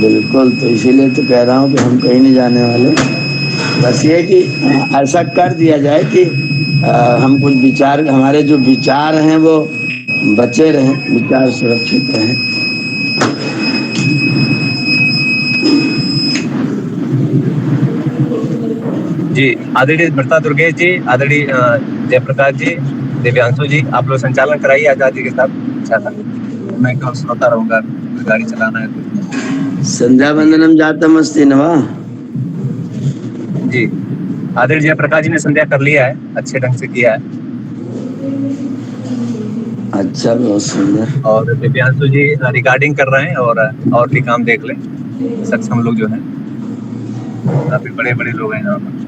बिल्कुल, तो इसीलिए तो कह रहा हूँ कि हम कहीं नहीं जाने वाले। बस ये कि ऐसा कर दिया जाए कि हम कुछ विचार, हमारे जो विचार हैं वो बचे रहें, विचार सुरक्षित रहें। जी, आदरणीय भ्रता दुर्गेश जी, आदरणीय जयप्रकाश जी, दिव्यांशु जी, आप लोग संचालन कराइए आजादी के साथ। अच्छा था, मैं केवल श्रोता रहूंगा, गाड़ी चलाना है तो। संध्या वंदनम जातम अस्ति न वा। जी, आदरणीय जयप्रकाश जी ने संध्या कर लिया है, अच्छे ढंग से किया है। अच्छा, बहुत सुंदर। और दिव्यांशु जी रिकॉर्डिंग कर रहे हैं, और भी काम देख लें, सक्षम लोग जो हैं, काफी बड़े बड़े लोग हैं यहाँ पर।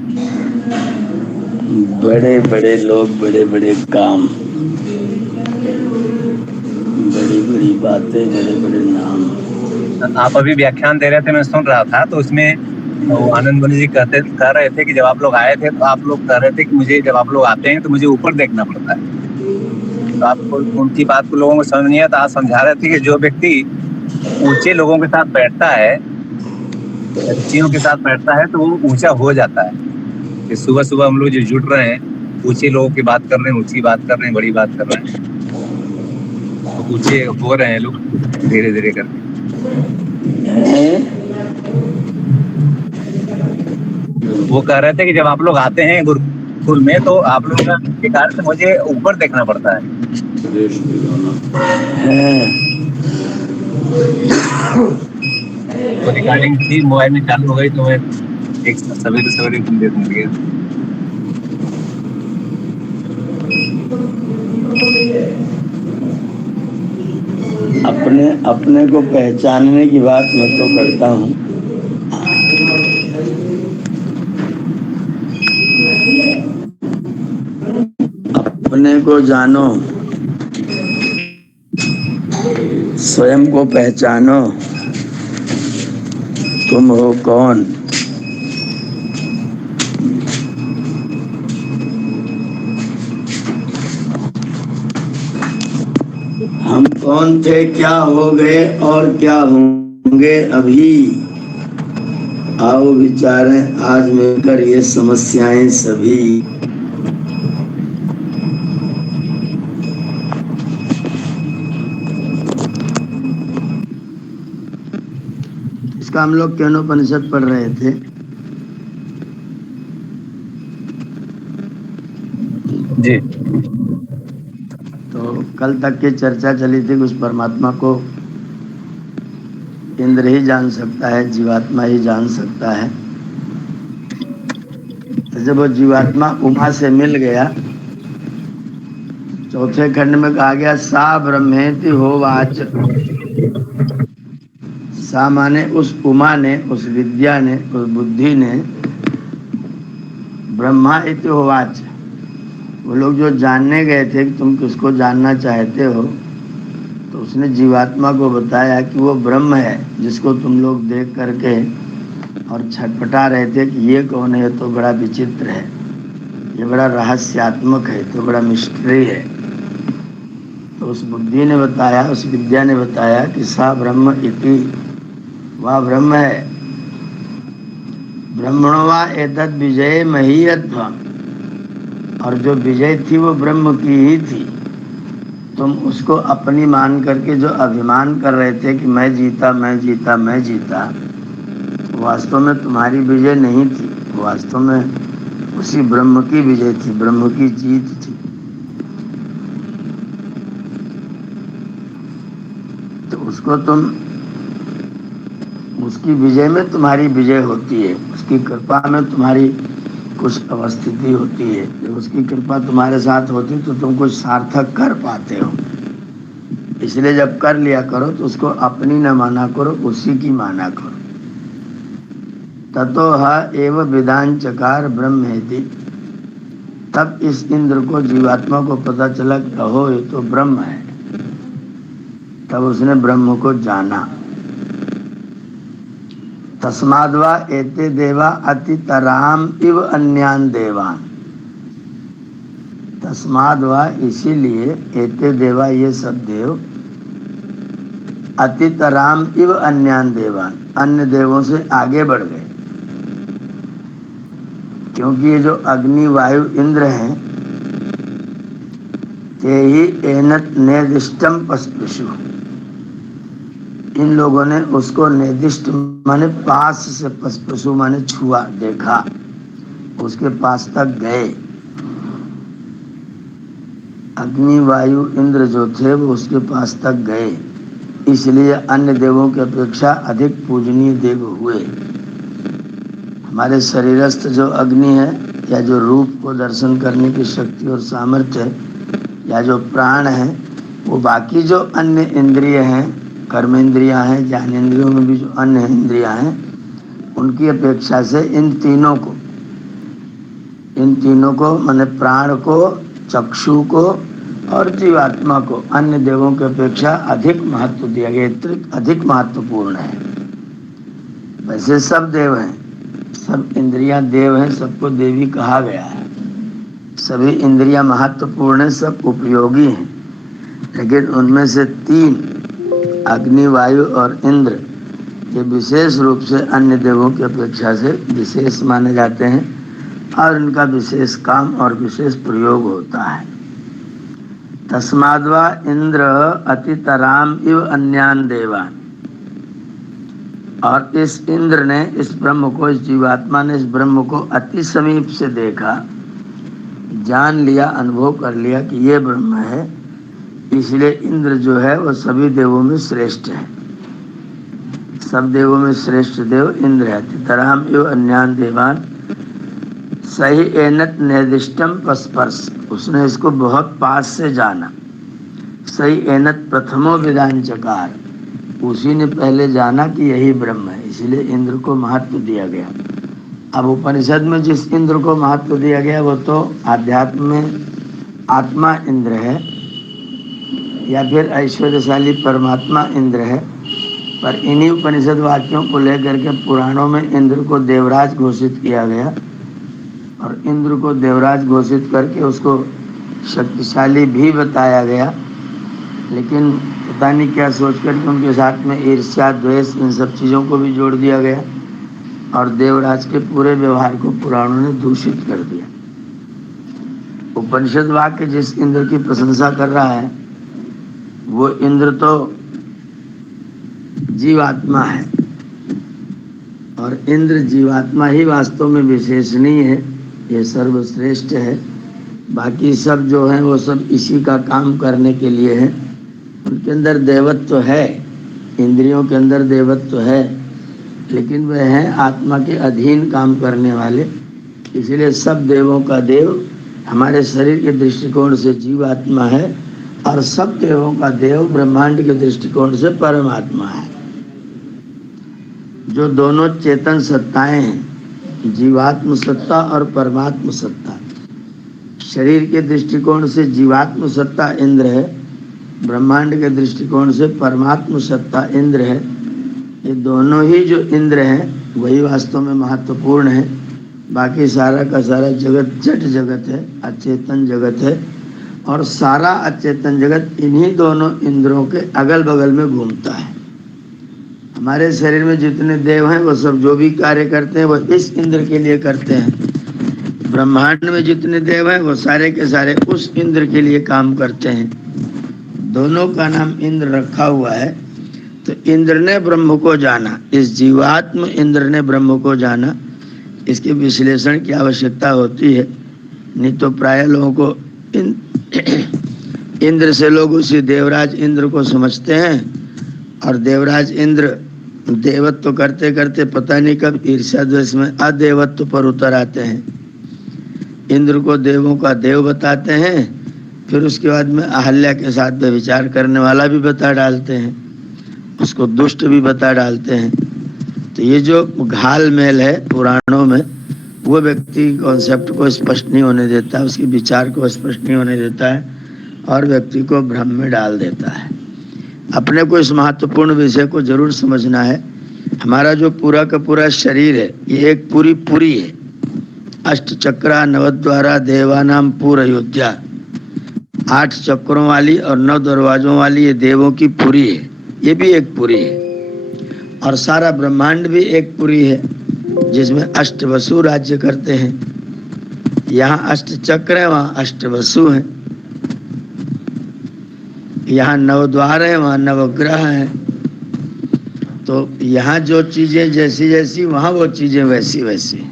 बड़े बड़े लोग, बड़े बड़े काम, बड़ी बड़ी बातें, बड़े बड़े नाम। आप अभी व्याख्यान दे रहे थे, मैं सुन रहा था, तो उसमें वो आनंद मणि जी कह रहे थे कि जब आप लोग आए थे तो आप लोग कह रहे थे कि मुझे, जब आप लोग आते हैं तो मुझे ऊपर देखना पड़ता है। तो आपको उनकी बात को लोगों को समझ नहीं आया, तो आप समझा रहे थे कि जो व्यक्ति ऊंचे लोगों के साथ बैठता है, ऋषियों के साथ बैठता है, तो वो ऊंचा हो जाता है। कि सुबह सुबह हम लोग जो जुट रहे हैं, ऊंचे लोगों की बात कर रहे हैं, ऊंची बात कर रहे हैं, बड़ी बात कर रहे हैं, तो ऊंचे हो रहे हैं लोग धीरे धीरे करके। वो कह रहे थे कि जब आप लोग आते हैं गुरुकुल में, तो आप लोग का एक अर्थ मुझे ऊपर देखना पड़ता है। तो रिकॉर्डिंग थी, मोबाइल में चालू हो गई, तो मैं एक सवेरे सवेरे देखने लगे। अपने अपने को पहचानने की बात मैं तो करता हूँ। अपने को जानो, स्वयं को पहचानो, तुम हो कौन। हम कौन थे, क्या हो गए और क्या होंगे अभी। आओ विचारें आज मिलकर ये समस्याएं सभी। इसका हम लोग केनोपनिषद पढ़ रहे थे। जी, तो कल तक की चर्चा चली थी, उस परमात्मा को इंद्र ही जान सकता है, जीवात्मा ही जान सकता है। तो जब वो जीवात्मा उमा से मिल गया, चौथे खंड में कहा गया सा ब्रह्मेति होवाच। सा माने उस उमा ने, उस विद्या ने, उस बुद्धि ने ब्रह्मा इति होवाच। वो लोग जो जानने गए थे कि तुम किसको जानना चाहते हो, तो उसने जीवात्मा को बताया कि वो ब्रह्म है, जिसको तुम लोग देख करके और छटपटा रहे थे कि ये कौन है, तो बड़ा विचित्र है, ये बड़ा रहस्यात्मक है, तो बड़ा मिस्ट्री है। तो उस बुद्धि ने बताया, उस विद्या ने बताया कि सा ब्रह्म इति, वह ब्रह्म है। ब्रह्मणो वा एतद् विजय महीयध्वम्, और जो विजय थी वो ब्रह्म की ही थी। तुम उसको अपनी मान करके जो अभिमान कर रहे थे कि मैं जीता, मैं जीता, मैं जीता, वास्तव में तुम्हारी विजय नहीं थी, वास्तव में उसी ब्रह्म की विजय थी, ब्रह्म की जीत थी। तो उसको तुम, उसकी विजय में तुम्हारी विजय होती है, उसकी कृपा में तुम्हारी कुछ अवस्थिति होती है। जब उसकी कृपा तुम्हारे साथ होती तो तुम कुछ सार्थक कर पाते हो। इसलिए जब कर लिया करो तो उसको अपनी न माना करो, उसी की माना करो। ततो ह एव विदान चकार ब्रह्मेति। तब इस इंद्र को, जीवात्मा को पता चला कि अहो ये तो ब्रह्म है। तब उसने ब्रह्म को जाना। तस्माद्वा एते देवा अतितराम इव अन्यान देवान। तस्माद्वा इसीलिए, एते देवा ये सब देव, अतितराम इव अन्यान देवान, अन्य देवों से आगे बढ़ गए, क्योंकि ये जो अग्नि वायु इंद्र हैं ते ही एनत निर्दिष्टम पस्पशु, इन लोगों ने उसको निर्दिष्ट माने पास से, पस्पशु माने छुआ, देखा, उसके पास तक गए। अग्नि वायु इंद्र जो थे वो उसके पास तक गए, इसलिए अन्य देवों की अपेक्षा अधिक पूजनीय देव हुए। हमारे शरीरस्थ जो अग्नि है, या जो रूप को दर्शन करने की शक्ति और सामर्थ्य है, या जो प्राण है, वो बाकी जो अन्य इंद्रिय हैं, कर्मेंद्रियां हैं, ज्ञानेंद्रियों में भी जो अन्य इंद्रियां हैं, उनकी अपेक्षा से इन तीनों को माने प्राण को, चक्षु को और जीवात्मा को अन्य देवों की अपेक्षा अधिक महत्व दिया गया, अधिक महत्वपूर्ण है। वैसे सब देव हैं, सब इंद्रियां देव हैं, सबको देवी कहा गया है, सभी इंद्रियां महत्वपूर्ण हैं, सब उपयोगी हैं, लेकिन उनमें से तीन, अग्नि वायु और इंद्र, ये विशेष रूप से अन्य देवों की अपेक्षा से विशेष माने जाते हैं और इनका विशेष काम और विशेष प्रयोग होता है। तस्माद्वा इंद्र अतितराम इव अन्यान देवान, और इस इंद्र ने इस ब्रह्म को, इस जीवात्मा ने इस ब्रह्म को अति समीप से देखा, जान लिया, अनुभव कर लिया कि ये ब्रह्म है, इसलिए इंद्र जो है वो सभी देवों में श्रेष्ठ है। सब देवों में श्रेष्ठ देव इंद्र है। तितराम इव अन्यान देवान सही एनत निर्दिष्टम पस्पर्श, उसने इसको बहुत पास से जाना। सही एनत प्रथमो विदान चकार, उसी ने पहले जाना कि यही ब्रह्म है, इसलिए इंद्र को महत्व दिया गया। अब उपनिषद में जिस इंद्र को महत्व दिया गया वो तो आध्यात्म में आत्मा इंद्र है, या फिर ऐश्वर्यशाली परमात्मा इंद्र है, पर इन्हीं उपनिषद वाक्यों को लेकर के पुराणों में इंद्र को देवराज घोषित किया गया, और इंद्र को देवराज घोषित करके उसको शक्तिशाली भी बताया गया। लेकिन पता नहीं क्या सोचकर कि उनके साथ में ईर्ष्या, द्वेष, इन सब चीज़ों को भी जोड़ दिया गया, और देवराज के पूरे व्यवहार को पुराणों ने दूषित कर दिया। उपनिषद वाक्य जिस इंद्र की प्रशंसा कर रहा है वो इंद्र तो जीवात्मा है, और इंद्र जीवात्मा ही वास्तव में विशेषणीय है, ये सर्वश्रेष्ठ है। बाकी सब जो है वो सब इसी का काम करने के लिए है। उनके अंदर देवत्व है, इंद्रियों के अंदर देवत्व है, लेकिन वह है आत्मा के अधीन काम करने वाले। इसलिए सब देवों का देव हमारे शरीर के दृष्टिकोण से जीवात्मा है, और सब देवों का देव ब्रह्मांड के दृष्टिकोण से परमात्मा है। जो दोनों चेतन सत्ताएं हैं, जीवात्म सत्ता और परमात्म सत्ता, शरीर के दृष्टिकोण से जीवात्म सत्ता इंद्र है, ब्रह्मांड के दृष्टिकोण से परमात्म सत्ता इंद्र है। ये दोनों ही जो इंद्र हैं वही वास्तव में महत्वपूर्ण है। बाकी सारा का सारा जगत जड़ जगत है, अचेतन जगत है, और सारा अचेतन जगत इन्हीं दोनों इंद्रों के अगल बगल में घूमता है। हमारे शरीर में जितने देव हैं वो सब जो भी कार्य करते हैं वो इस इंद्र के लिए करते हैं। ब्रह्मांड में जितने देव हैं वो सारे के सारे उस इंद्र के लिए काम करते हैं। दोनों का नाम इंद्र रखा हुआ है। तो इंद्र ने ब्रह्म को जाना, इस जीवात्म इंद्र ने ब्रह्म को जाना। इसके विश्लेषण की आवश्यकता होती है, नहीं तो प्राय लोगों को इंद्र से लोग उसी देवराज इंद्र को समझते हैं, और देवराज इंद्र देवत्व करते करते पता नहीं कब ईर्ष्या द्वेष में अदेवत्व पर उतर आते हैं। इंद्र को देवों का देव बताते हैं, फिर उसके बाद में अहल्या के साथ विचार करने वाला भी बता डालते हैं, उसको दुष्ट भी बता डालते हैं। तो ये जो घाल मेल है पुराणों में, वो व्यक्ति कॉन्सेप्ट को स्पष्ट नहीं होने देता, उसके विचार को स्पष्ट नहीं होने देता है, और व्यक्ति को भ्रम में डाल देता है। अपने को इस महत्वपूर्ण विषय को जरूर समझना है। हमारा जो पूरा का पूरा शरीर है ये एक पूरी है। अष्ट चक्रा नवद्वारा देवानाम पूर अयोध्या, 8 चक्रों वाली और 9 दरवाजों वाली ये देवों की पुरी है। ये भी एक पुरी है। और सारा ब्रह्मांड भी एक पुरी है जिसमें अष्टवसु राज्य करते हैं। यहाँ अष्ट चक्र है, वहाँ अष्टवसु है। यहाँ नवद्वार है, वहाँ नवग्रह है। तो यहाँ जो चीजें जैसी जैसी, वहाँ वो चीजें वैसी वैसी।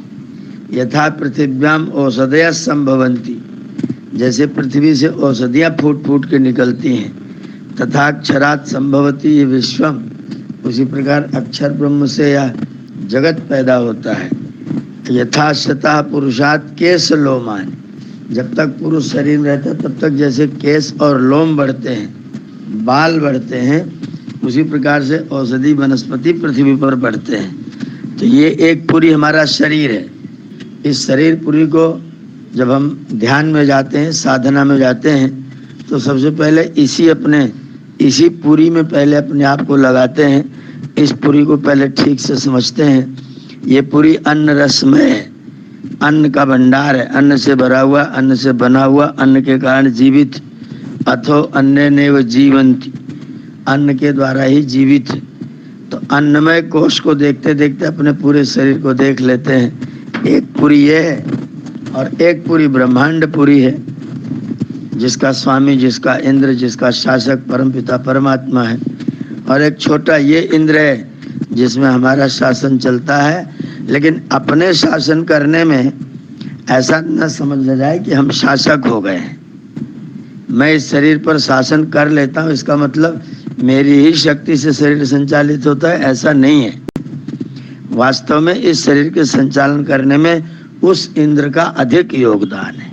यथा पृथिव्याम औषधयः संभवन्ति, जैसे पृथ्वी से औषधियाँ फूट फूट के निकलती हैं, तथा अक्षरात् संभवति ये विश्वम, उसी प्रकार अक्षर ब्रह्म से यह जगत पैदा होता है। यथाशतः पुरुषात् केश लोमान, जब तक पुरुष शरीर में रहता है तब तक जैसे केश और लोम बढ़ते हैं, बाल बढ़ते हैं, उसी प्रकार से औषधि वनस्पति पृथ्वी पर बढ़ते हैं। तो ये एक पुरी हमारा शरीर है। इस शरीर पुरी को जब हम ध्यान में जाते हैं, साधना में जाते हैं, तो सबसे पहले इसी पुरी में पहले अपने आप को लगाते हैं। इस पुरी को पहले ठीक से समझते हैं। ये पुरी अन्न रसमय है, अन्न का भंडार है, अन्न से भरा हुआ, अन्न से बना हुआ, अन्न के कारण जीवित। अथो अन्नेनैव जीवन्ति, अन्न के द्वारा ही जीवित। तो अन्नमय कोश को देखते देखते अपने पूरे शरीर को देख लेते हैं। एक पुरी ये है और एक पुरी ब्रह्मांड पुरी है, जिसका स्वामी, जिसका इंद्र, जिसका शासक परमपिता परमात्मा है। और एक छोटा ये इंद्र है जिसमें हमारा शासन चलता है। लेकिन अपने शासन करने में ऐसा न समझ जाए कि हम शासक हो गए हैं। मैं इस शरीर पर शासन कर लेता हूँ, इसका मतलब मेरी ही शक्ति से शरीर संचालित होता है, ऐसा नहीं है। वास्तव में इस शरीर के संचालन करने में उस इंद्र का अधिक योगदान है।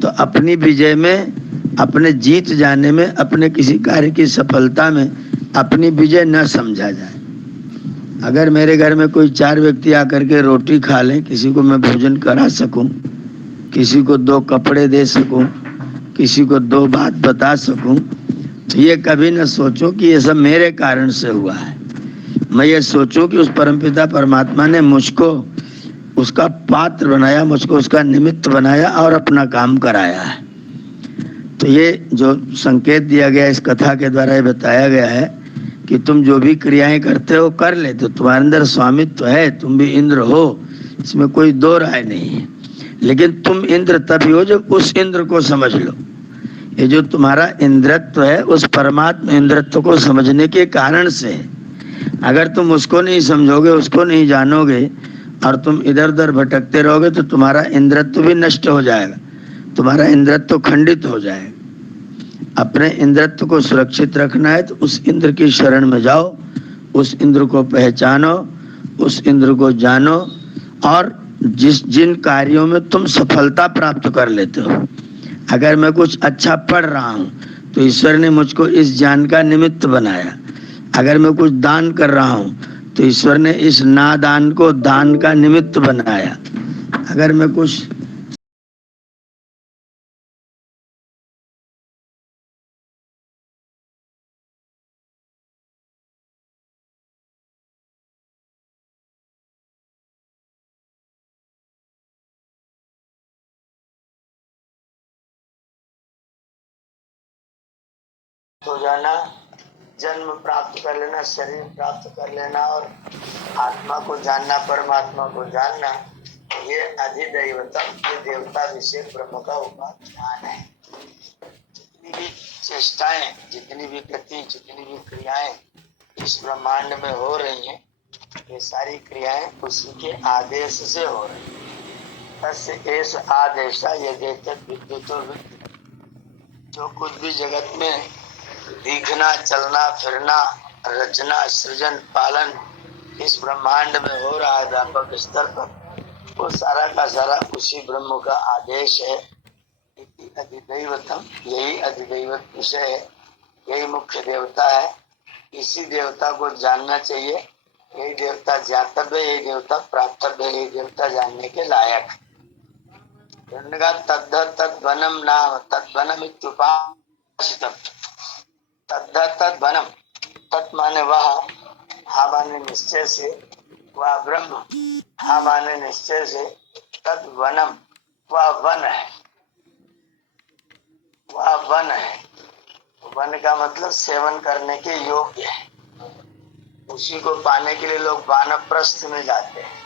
तो अपनी विजय में, अपने जीत जाने में, अपने किसी कार्य की सफलता में अपनी विजय न समझा जाए। अगर मेरे घर में कोई 4 व्यक्ति आकर के रोटी खा लें, किसी को मैं भोजन करा सकूं, किसी को 2 कपड़े दे सकूं, किसी को 2 बात बता सकूं, तो ये कभी न सोचूं कि ये सब मेरे कारण से हुआ है। मैं ये सोचूं कि उस परमपिता परमात्मा ने मुझको उसका पात्र बनाया, मुझको उसका निमित्त बनाया और अपना काम कराया है। तो ये जो संकेत दिया गया इस कथा के द्वारा, ये बताया गया है कि तुम जो भी क्रियाएं करते हो कर ले, तो तुम्हारे अंदर स्वामित्व है, तुम भी इंद्र हो, इसमें कोई 2 राय नहीं है। लेकिन तुम इंद्र तभी हो जब उस इंद्र को समझ लो। ये जो तुम्हारा इंद्रत्व है, उस परमात्मा इंद्रत्व को समझने के कारण से है। अगर तुम उसको नहीं समझोगे, उसको नहीं जानोगे और तुम इधर उधर भटकते रहोगे, तो तुम्हारा इंद्रत्व भी नष्ट हो जाएगा, तुम्हारा इंद्रत्व खंडित हो जाएगा। अपने इंद्रत्व को सुरक्षित रखना है तो उस इंद्र की शरण में जाओ, उस इंद्र को पहचानो, उस इंद्र को जानो। और जिन कार्यों में तुम सफलता प्राप्त कर लेते हो, अगर मैं कुछ अच्छा पढ़ रहा हूँ तो ईश्वर ने मुझको इस ज्ञान का निमित्त बनाया। अगर मैं कुछ दान कर रहा हूँ तो ईश्वर ने इस नादान को दान का निमित्त बनाया। अगर मैं कुछ हो जाना, जन्म प्राप्त कर लेना, शरीर प्राप्त कर लेना और आत्मा को जानना, परमात्मा को जानना, ये अधिदैवतम, ये देवता विषय ब्रह्म का उपाख्यान है। जितनी भी चेष्टाएं, जितनी भी गति, जितनी भी क्रियाएं इस ब्रह्मांड में हो रही हैं, ये सारी क्रियाएं उसी के आदेश से हो रही हैं। तस्य एष आदेशा यदेतद् विद्युतो विद्युत्। जो कुछ भी जगत में दिखना, चलना, फिरना, रचना, सृजन, पालन इस ब्रह्मांड में हो रहा है व्यापक स्तर पर, वो सारा का सारा उसी ब्रह्म का आदेश है। अधिदैवतम, यही अधिदैवत विषय है, यही मुख्य देवता है। इसी देवता को जानना चाहिए। यही देवता ज्ञातव्य, यही देवता प्राप्तव्य, यही देवता जानने के लायक। तद्वनम नाम तद्वनम इत्युपासितम्। तद् वनम, तत् माने वह, हा माने निश्चय से, वह ब्रह्म, हा माने निश्चय से, तद् वनम, वह वन है, वह वन है। वन का मतलब सेवन करने के योग्य है। उसी को पाने के लिए लोग वानप्रस्थ में जाते हैं।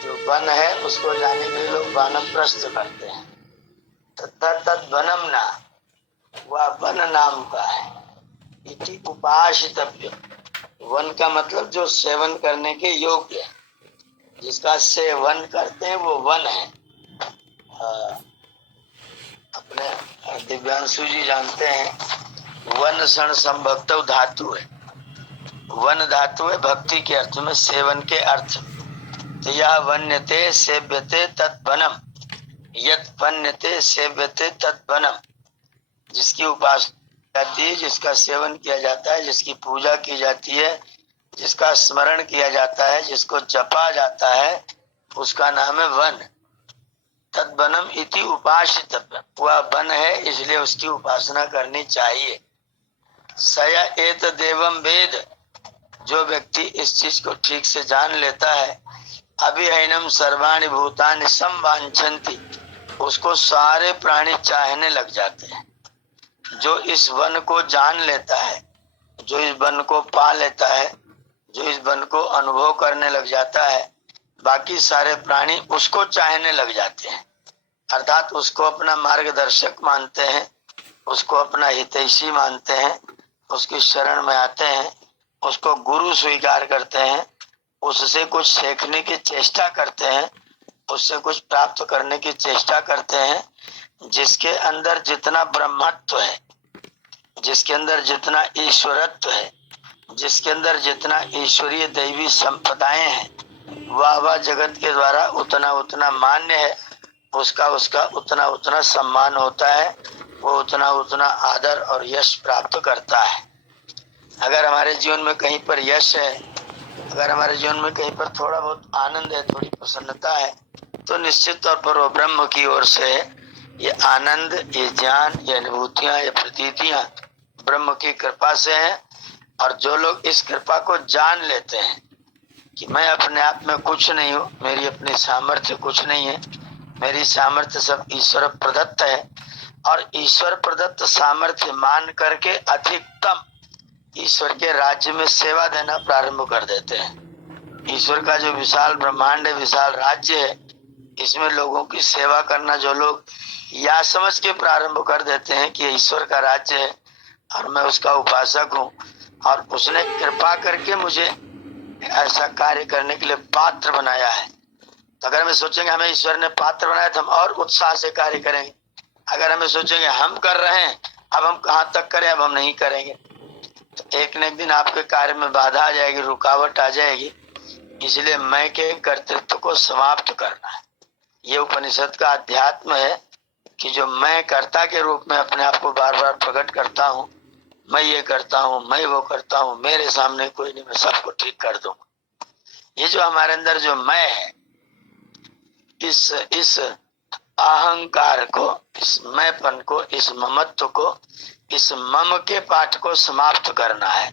जो वन है उसको जाने के लिए लोग वानप्रस्थ करते हैं। तद वनम ना, वह वन नाम का है। इति उपासितव्य, वन का मतलब जो सेवन करने के योग्य है, जिसका सेवन करते हैं वो वन है। अपने दिव्यांशु जी जानते हैं वन षण संभक्त धातु है। वन धातु है भक्ति के अर्थ में, सेवन के अर्थ में। तो यह वन्यते सेव्यते तद्वनम, यत् वन्यते सेव्यते तद्वनम, जिसकी उपासना जाती है, जिसका सेवन किया जाता है, जिसकी पूजा की जाती है, जिसका स्मरण किया जाता है, जिसको जपा जाता है, उसका नाम है वन। तद्वनम इति उपासितव्य, वह वन है इसलिए उसकी उपासना करनी चाहिए। सया एतदेवं वेद, जो व्यक्ति इस चीज को ठीक से जान लेता है, अभिहैनम सर्वाणि भूतानि संवांछन्ति, उसको सारे प्राणी चाहने लग जाते हैं। जो इस वन को जान लेता है, जो इस वन को पा लेता है, जो इस वन को अनुभव करने लग जाता है, बाकी सारे प्राणी उसको चाहने लग जाते हैं। अर्थात उसको अपना मार्गदर्शक मानते हैं, उसको अपना हितैषी मानते हैं, उसकी शरण में आते हैं, उसको गुरु स्वीकार करते हैं, उससे कुछ सीखने की चेष्टा करते हैं, उससे कुछ प्राप्त करने की चेष्टा करते हैं। जिसके अंदर जितना ब्रह्मत्व है, जिसके अंदर जितना ईश्वरत्व है, जिसके अंदर जितना ईश्वरीय दैवी संपदाएं हैं, वह जगत के द्वारा उतना उतना मान्य है, उसका उतना उतना सम्मान होता है, वो उतना उतना आदर और यश प्राप्त करता है। अगर हमारे जीवन में कहीं पर यश है, अगर हमारे जीवन में कहीं पर थोड़ा बहुत आनंद है, थोड़ी प्रसन्नता है, तो निश्चित तौर पर वो ब्रह्म की ओर से ये आनंद, ये ज्ञान, ये अनुभूतियां, ये प्रतीतियां ब्रह्म की कृपा से हैं। और जो लोग इस कृपा को जान लेते हैं कि मैं अपने आप में कुछ नहीं हूँ, मेरी अपनी सामर्थ्य कुछ नहीं है, मेरी सामर्थ्य सब ईश्वर प्रदत्त है, और ईश्वर प्रदत्त सामर्थ्य मान करके अधिकतम ईश्वर के राज्य में सेवा देना प्रारंभ कर देते हैं। ईश्वर का जो विशाल ब्रह्मांड है, विशाल राज्य है, इसमें लोगों की सेवा करना जो लोग या समझ के प्रारंभ कर देते हैं कि ईश्वर का राज्य है और मैं उसका उपासक हूँ और उसने कृपा करके मुझे ऐसा कार्य करने के लिए पात्र बनाया है, तो अगर हमें सोचेंगे हमें ईश्वर ने पात्र बनाया तो हम और उत्साह से कार्य करेंगे। अगर हमें सोचेंगे हम कर रहे हैं, अब हम कहाँ तक करें, अब हम नहीं करेंगे, तो एक न एक दिन आपके कार्य में बाधा आ जाएगी, रुकावट आ जाएगी। इसलिए मैं के कर्तृत्व को समाप्त करना है। ये उपनिषद का अध्यात्म है कि जो मैं कर्ता के रूप में अपने आप को बार बार प्रकट करता हूँ, मैं ये करता हूँ, मैं वो करता हूँ, मेरे सामने कोई नहीं, मैं सबको ठीक कर दूंगा। ये जो हमारे अंदर जो मैं है, इस अहंकार को, इस मैंपन को, इस ममत्व को, इस मम के पाठ को समाप्त करना है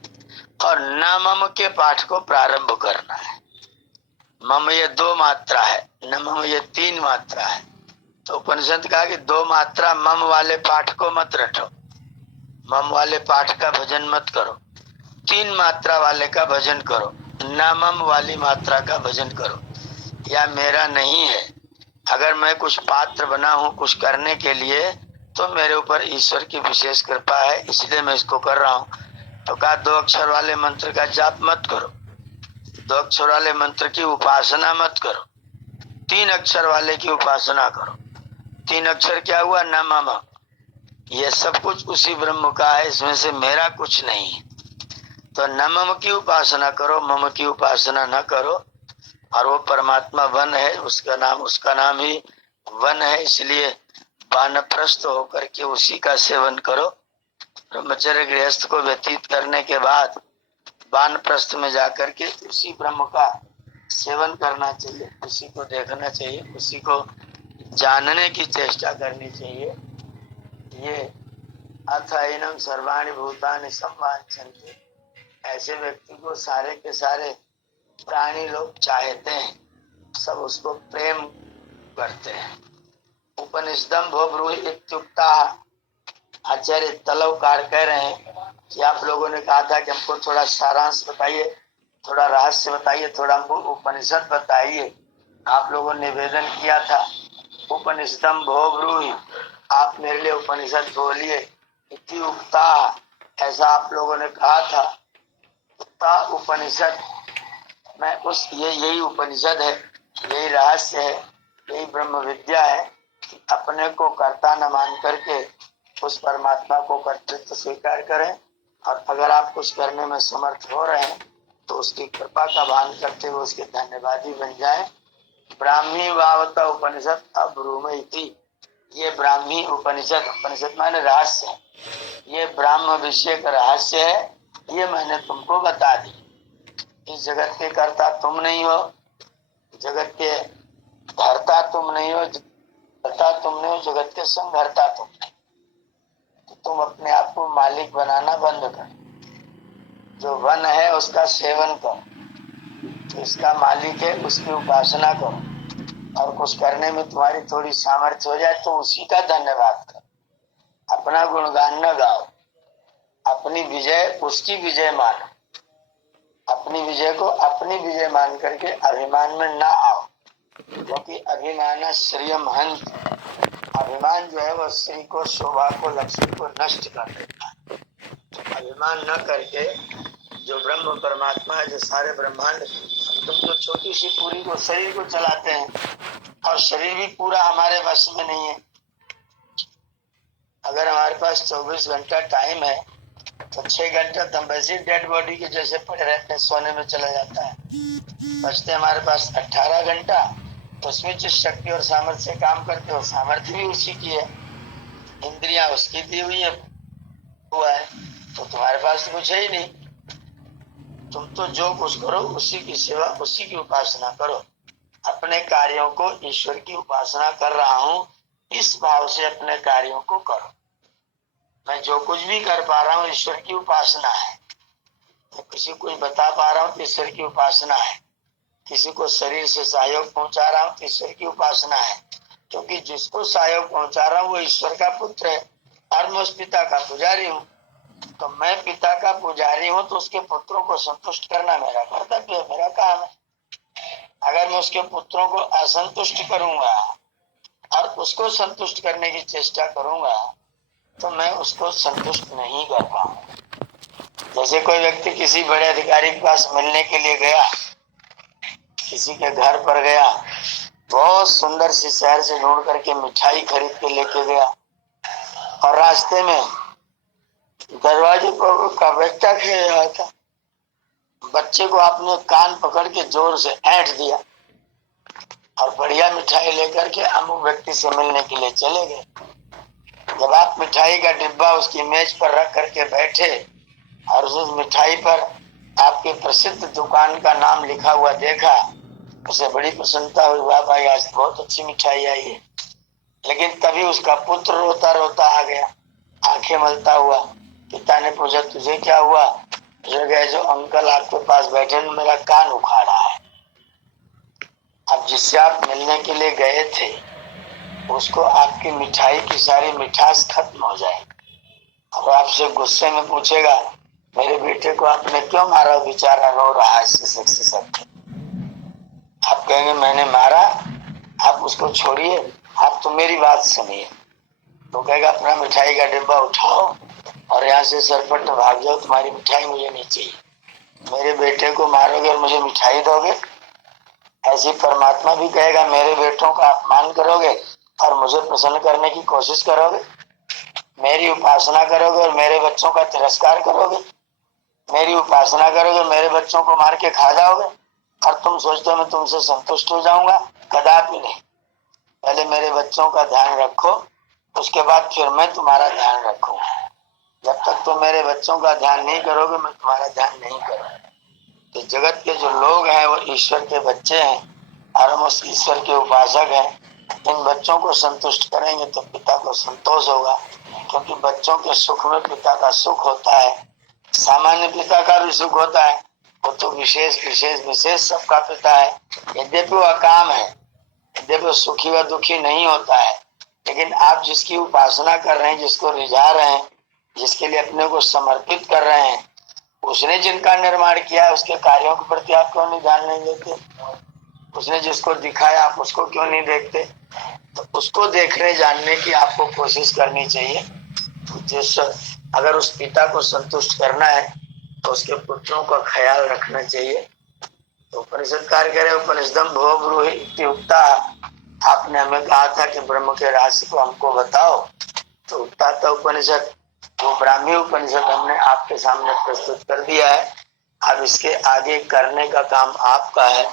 और न मम के पाठ को प्रारंभ करना है। मम ये 2 मात्रा है, न मम ये 3 मात्रा है। तो उपनिषद कहा कि 2 मात्रा मम वाले पाठ को मत रटो, मम वाले पाठ का भजन मत करो, 3 मात्रा वाले का भजन करो, न मम वाली मात्रा का भजन करो। या मेरा नहीं है, अगर मैं कुछ पात्र बना हूं कुछ करने के लिए, तो मेरे ऊपर ईश्वर की विशेष कृपा है, इसलिए मैं इसको कर रहा हूं। तो कहा 2 अक्षर वाले मंत्र का जाप मत करो, 2 अक्षर वाले मंत्र की उपासना मत करो, 3 अक्षर वाले की उपासना करो। 3 अक्षर क्या हुआ? न मम, ये सब कुछ उसी ब्रह्म का है, इसमें से मेरा कुछ नहीं है। तो न मम की उपासना करो, मम की उपासना न करो। और वो परमात्मा वन है, उसका नाम ही वन है, इसलिए वानप्रस्थ होकर के उसी का सेवन करो। ब्रह्मचर्य गृहस्थ को व्यतीत करने के बाद वानप्रस्थ में जाकर के उसी ब्रह्म का सेवन करना चाहिए, उसी को देखना चाहिए, उसी को जानने की चेष्टा करनी चाहिए। ये अथैनम सर्वाणि भूतानि संवांछन्ति, ऐसे व्यक्ति को सारे के सारे प्राणी लोग चाहते हैं, सब उसको प्रेम करते हैं। उपनिषदम भो ब्रूहि इत्युक्ता, आचार्य तलवकार कह रहे हैं कि आप लोगों ने कहा था कि हमको थोड़ा सारांश बताइए, थोड़ा रहस्य बताइए, थोड़ा हमको उपनिषद बताइए। आप लोगों ने निवेदन किया था उपनिषदम भो ब्रूहि, आप मेरे लिए उपनिषद बोलिए। इति उक्ता, ऐसा आप लोगों ने कहा था। उक्ता उपनिषद, मैं उस यही उपनिषद है, यही रहस्य है, यही ब्रह्म विद्या है कि अपने को कर्ता न मान करके उस परमात्मा को कर्तृत्व स्वीकार करें, और अगर आप कुछ करने में समर्थ हो रहे हैं तो उसकी कृपा का भान करते हुए उसके धन्यवादी बन जाए। ब्राह्मी वावता उपनिषद अब्रूमयति, ये ब्राह्मी उपनिषद, उपनिषद माने रहस्य है, ये ब्राह्म विषय का रहस्य है, ये मैंने तुमको बता दी। इस जगत के कर्ता तुम नहीं हो, जगत के धर्ता तुम नहीं हो, कर्ता तुम नहीं हो, जगत के संघर्ता तुम नहीं। तो तुम अपने आप को मालिक बनाना बंद कर, जो वन है उसका सेवन करो, जो इसका मालिक है उसकी उपासना करो, और कुछ करने में तुम्हारी थोड़ी सामर्थ्य हो जाए तो उसी का धन्यवाद करो। अपना गुणगान न गाओ, अपनी विजय उसकी विजय मानो, अपनी विजय को अपनी विजय मान करके अभिमान में ना आओ, क्योंकि अभिमान श्रियम हंत, अभिमान जो है वह श्री को, शोभा को, लक्ष्मी को नष्ट कर देता है। अभिमान न करके जो ब्रह्म परमात्मा है, जो सारे ब्रह्मांड, हम तुम तो छोटी सी पूरी को, शरीर को चलाते हैं, और शरीर भी पूरा हमारे वश में नहीं है। अगर हमारे पास 24 घंटा टाइम है तो 6 घंटा तो हम वैसे डेड बॉडी के जैसे पड़े रहते हैं, सोने में चला जाता है। बचते हमारे पास 18 घंटा, तो उसमें जिस शक्ति और सामर्थ्य से काम करते हो, सामर्थ्य भी उसी की है, इंद्रियां उसकी दी हुई है, हुआ है, तो तुम्हारे पास तो कुछ है ही नहीं। तुम तो जो कुछ करो उसी की सेवा, उसी की उपासना करो। अपने कार्यों को ईश्वर की उपासना कर रहा हूँ, इस भाव से अपने कार्यों को करो। मैं जो कुछ भी कर पा रहा हूँ ईश्वर की उपासना है। मैं किसी को बता पा रहा हूँ तो ईश्वर की उपासना है। किसी को शरीर से सहयोग पहुंचा रहा हूँ तो ईश्वर की उपासना है, क्योंकि जिसको सहयोग पहुंचा रहा हूँ वो ईश्वर का पुत्र है, और मैं उस पिता का पुजारी हूँ। तो मैं पिता का पुजारी हूँ तो उसके पुत्रों को संतुष्ट करना मेरा कर्तव्य है, मेरा काम है। अगर मैं उसके पुत्रों को असंतुष्ट करूंगा और उसको संतुष्ट करने की चेष्टा करूंगा तो मैं उसको संतुष्ट नहीं कर पाऊंगा। जैसे कोई व्यक्ति किसी बड़े अधिकारी के पास मिलने के लिए गया, किसी के घर पर गया, बहुत सुंदर सी शहर से ढूंढ करके मिठाई खरीद के लेके गया, और रास्ते में दरवाजे पर का बच्चा खेल रहा था। बच्चे को आपने कान पकड़ के जोर से ऐंठ दिया और बढ़िया मिठाई लेकर के अमुक व्यक्ति से मिलने के लिए चले गए। जब आप मिठाई का डिब्बा उसकी मेज पर रख करके बैठे और उस मिठाई पर आपके प्रसिद्ध दुकान का नाम लिखा हुआ देखा, उसे बड़ी प्रसन्नता हुई, वाह भाई आज बहुत अच्छी मिठाई आई है। लेकिन तभी उसका पुत्र रोता रोता आ गया, आंखें मलता हुआ। पिता ने पूछा तुझे क्या हुआ? जो अंकल आपके पास बैठे ने मेरा कान उखाड़ा है। अब जिससे आप मिलने के लिए गए थे उसको आपकी मिठाई की सारी मिठास खत्म हो जाए और आपसे गुस्से में पूछेगा मेरे बेटे को आपने क्यों मारा, बेचारा रो रहा है से आप कहेंगे मैंने मारा, आप उसको छोड़िए, आप तो मेरी बात सुनिए। तो कहेगा अपना मिठाई का डिब्बा उठाओ और यहाँ से सरपट भाग जाओ, तुम्हारी मिठाई मुझे नहीं चाहिए। मेरे बेटे को मारोगे और मुझे मिठाई दोगे? ऐसी परमात्मा भी कहेगा मेरे बेटों का अपमान करोगे और मुझे प्रसन्न करने की कोशिश करोगे, मेरी उपासना करोगे और मेरे बच्चों का तिरस्कार करोगे, मेरी उपासना करोगे, मेरे बच्चों को मार के खा जाओगे और तुम सोचते हो मैं तुमसे संतुष्ट हो जाऊंगा? कदापि नहीं। पहले मेरे बच्चों का ध्यान रखो, उसके बाद फिर मैं तुम्हारा ध्यान रखूंगा। जब तक तुम मेरे बच्चों का ध्यान नहीं करोगे मैं तुम्हारा ध्यान नहीं करूंगा। तो जगत के जो लोग हैं वो ईश्वर के बच्चे हैं और हम उस ईश्वर के उपासक हैं। इन बच्चों को संतुष्ट करेंगे तो पिता को संतोष होगा, क्योंकि बच्चों के सुख में पिता का सुख होता है। सामान्य पिता का भी सुख होता है, वो तो विशेष विशेष विशेष सबका पिता है। यद्यपि वो अकाम है, यद्यपि सुखी व दुखी नहीं होता है, लेकिन आप जिसकी उपासना कर रहे हैं, जिसको रिझा रहे हैं, जिसके लिए अपने को समर्पित कर रहे हैं, उसने जिनका निर्माण किया उसके कार्यों के प्रति आप क्यों नहीं ध्यान नहीं देते? उसने जिसको दिखाया आप उसको क्यों नहीं देखते? तो उसको देखने जानने की आपको कोशिश करनी चाहिए। जिस अगर उस पिता को संतुष्ट करना है तो उसके पुत्रों का ख्याल रखना चाहिए। तो उपनिषद कार्य करे, उपनिषदम भो ब्रूहि उक्ता, आपने हमें कहा था कि ब्रह्म के रहस्य को हमको बताओ, तो उक्ता था उपनिषद, वो ब्राह्मी उपनिषद हमने आपके सामने प्रस्तुत कर दिया है। अब इसके आगे करने का काम आपका है।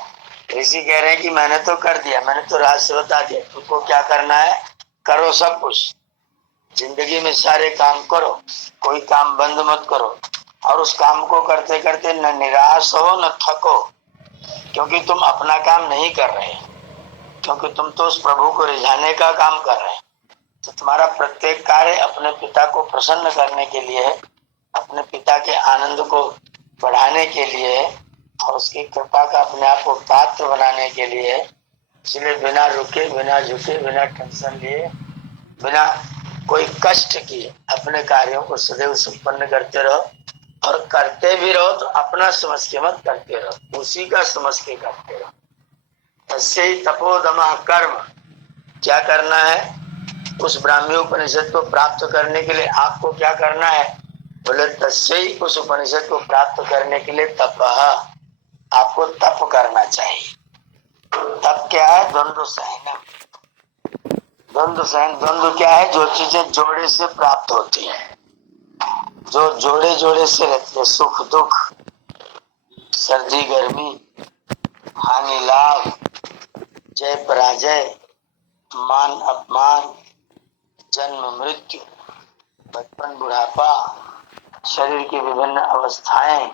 ऋषि कह रहे हैं कि मैंने तो कर दिया, मैंने तो रहस्य बता दिया, तुमको क्या करना है करो, सब कुछ जिंदगी में सारे काम करो, कोई काम बंद मत करो, और उस काम को करते करते न निराश हो न थको, क्योंकि तुम अपना काम नहीं कर रहे, क्योंकि तुम तो उस प्रभु को रिझाने का काम कर रहे हैं। तो तुम्हारा प्रत्येक कार्य अपने पिता को प्रसन्न करने के लिए है, अपने पिता के आनंद को बढ़ाने के लिए है, और उसकी कृपा का अपने आप को पात्र बनाने के लिए है। इसलिए बिना रुके, बिना झुके, बिना टेंशन लिए, बिना कोई कष्ट किए अपने कार्यों को सदैव संपन्न करते रहो, और करते भी रहो तो अपना समझ के मत करते रहो, उसी का समझ के करते रहो। तस्य ही तपोदमः कर्म, क्या करना है उस ब्राह्मी उपनिषद को प्राप्त करने के लिए आपको क्या करना है? बोले तस्य ही, उस उपनिषद को प्राप्त करने के लिए तपः, आपको तप करना चाहिए। तप क्या है? द्वंद्व सहन। द्वंद्व सहन, द्वंद्व क्या है? जो चीजें जोड़े से प्राप्त होती है, जो जोड़े जोड़े से रहती है, सुख दुख, सर्दी गर्मी, हानि लाभ, जय पराजय, मान अपमान, जन्म मृत्यु, बचपन बुढ़ापा, शरीर की विभिन्न अवस्थाएं,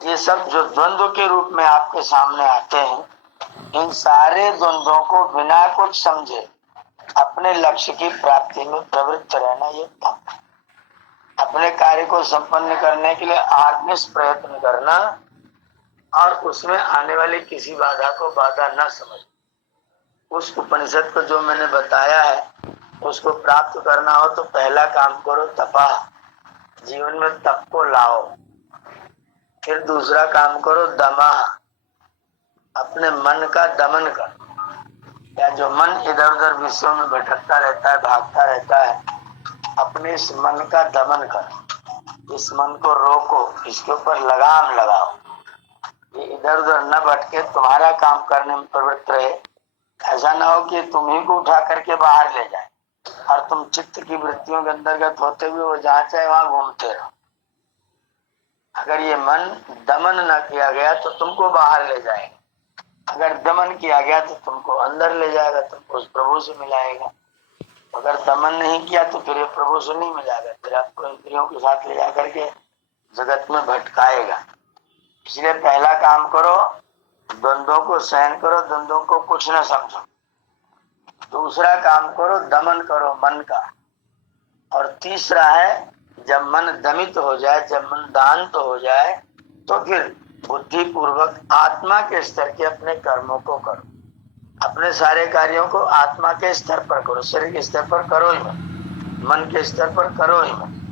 ये सब जो द्वंद्व के रूप में आपके सामने आते हैं, इन सारे द्वंद्वों को बिना कुछ समझे अपने लक्ष्य की प्राप्ति में प्रवृत्त रहना, ये तप। अपने कार्य को संपन्न करने के लिए आत्मनिष्ठ प्रयत्न करना, और उसमें आने वाली किसी बाधा को बाधा न समझ। उस उपनिषद को जो मैंने बताया है उसको प्राप्त करना हो तो पहला काम करो तपा, जीवन में तप को लाओ। फिर दूसरा काम करो दमा, अपने मन का दमन कर, या जो मन इधर उधर विषयों में भटकता रहता है, भागता रहता है, अपने इस मन का दमन कर, इस मन को रोको, इसके ऊपर लगाम लगाओ, ये इधर उधर न भटके, तुम्हारा काम करने में प्रवृत्त रहे। ऐसा ना हो कि तुम्ही को उठा करके बाहर ले जाए और तुम चित्त की वृत्तियों के अंतर्गत होते हुए वो जहाँ चाहे वहां घूमते रहो। अगर ये मन दमन न किया गया तो तुमको बाहर ले जाएगा, अगर दमन किया गया तो तुमको अंदर ले जाएगा, तुमको उस प्रभु से मिलाएगा। अगर दमन नहीं किया तो फिर ये प्रभु से नहीं मिलाएगा, फिर आपको इंद्रियों के साथ ले जाकर के जगत में भटकाएगा। इसलिए पहला काम करो, द्वंद्वों को सहन करो, द्वंद्वों को कुछ न समझो। दूसरा काम करो, दमन करो मन का। और तीसरा है, जब मन दमित हो जाए, जब मन दांत हो जाए, तो फिर बुद्धि पूर्वक आत्मा के स्तर के अपने कर्मों को करो। अपने सारे कार्यों को आत्मा के स्तर पर करो, शरीर के स्तर पर करो ही मत, मन के स्तर पर करो ही मत,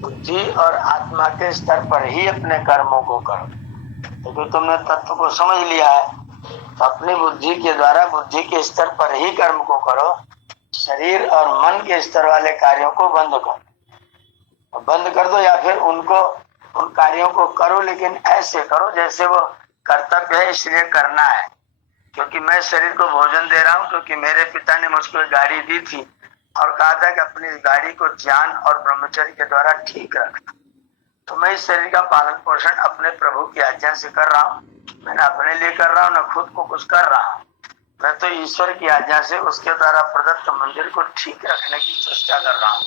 बुद्धि और आत्मा के स्तर पर ही अपने कर्मों को करो। क्योंकि तुमने तत्व को समझ लिया है तो अपनी बुद्धि के द्वारा बुद्धि के स्तर पर ही कर्म को करो। शरीर और मन के स्तर वाले कार्यों को बंद करो, बंद कर दो, या फिर उनको, उन कार्यों को करो, लेकिन ऐसे करो जैसे वो कर्तव्य है इसलिए करना है। क्योंकि मैं शरीर को भोजन दे रहा हूँ, क्योंकि मेरे पिता ने मुझको एक गाड़ी दी थी और कहा था कि अपनी गाड़ी को ज्ञान और ब्रह्मचर्य के द्वारा ठीक रखना। तो मैं इस शरीर का पालन पोषण अपने प्रभु की आज्ञा से कर रहा हूँ। मैं न अपने लिए कर रहा हूँ न खुद को कुछ कर रहा हूँ, मैं तो ईश्वर की आज्ञा से उसके द्वारा प्रदत्त मंदिर को ठीक रखने की चेष्टा कर रहा हूँ,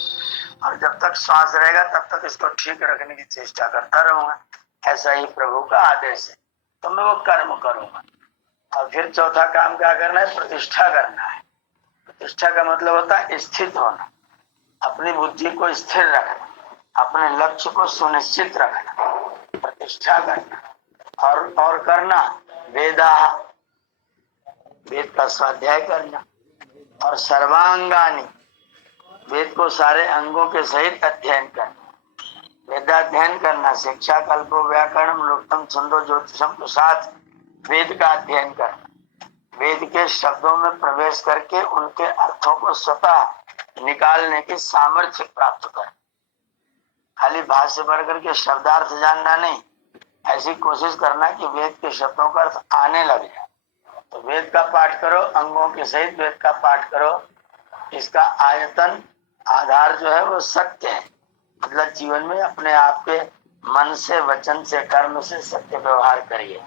और जब तक श्वास रहेगा तब तक इसको ठीक रखने की चेष्टा करता रहूंगा। ऐसा ही प्रभु का आदेश है, तो मैं वो कर्म करूंगा। और फिर चौथा काम क्या करना है? प्रतिष्ठा करना है। प्रतिष्ठा का मतलब होता है स्थित होना, अपनी बुद्धि को स्थिर रखना, अपने लक्ष्य को सुनिश्चित रखना, प्रतिष्ठा करना। और करना वेदा, वेद का स्वाध्याय करना, और सर्वांगानी, वेद को सारे अंगों के सहित अध्ययन करना, वेदाध्ययन करना, शिक्षा कल्पो व्याकरण नृत्यम छंदो ज्योतिषम के साथ वेद का अध्ययन करना, वेद के शब्दों में प्रवेश करके उनके अर्थों को स्वतः निकालने की सामर्थ्य प्राप्त करना। खाली भाष्य पढ़ करके शब्दार्थ जानना नहीं, ऐसी कोशिश करना कि वेद के शब्दों का अर्थ आने लग जाए। तो वेद का पाठ करो, अंगों के सहित वेद का पाठ करो। इसका आयतन आधार जो है वो सत्य है, मतलब जीवन में अपने आप के मन से, वचन से, कर्म से सत्य व्यवहार करिए।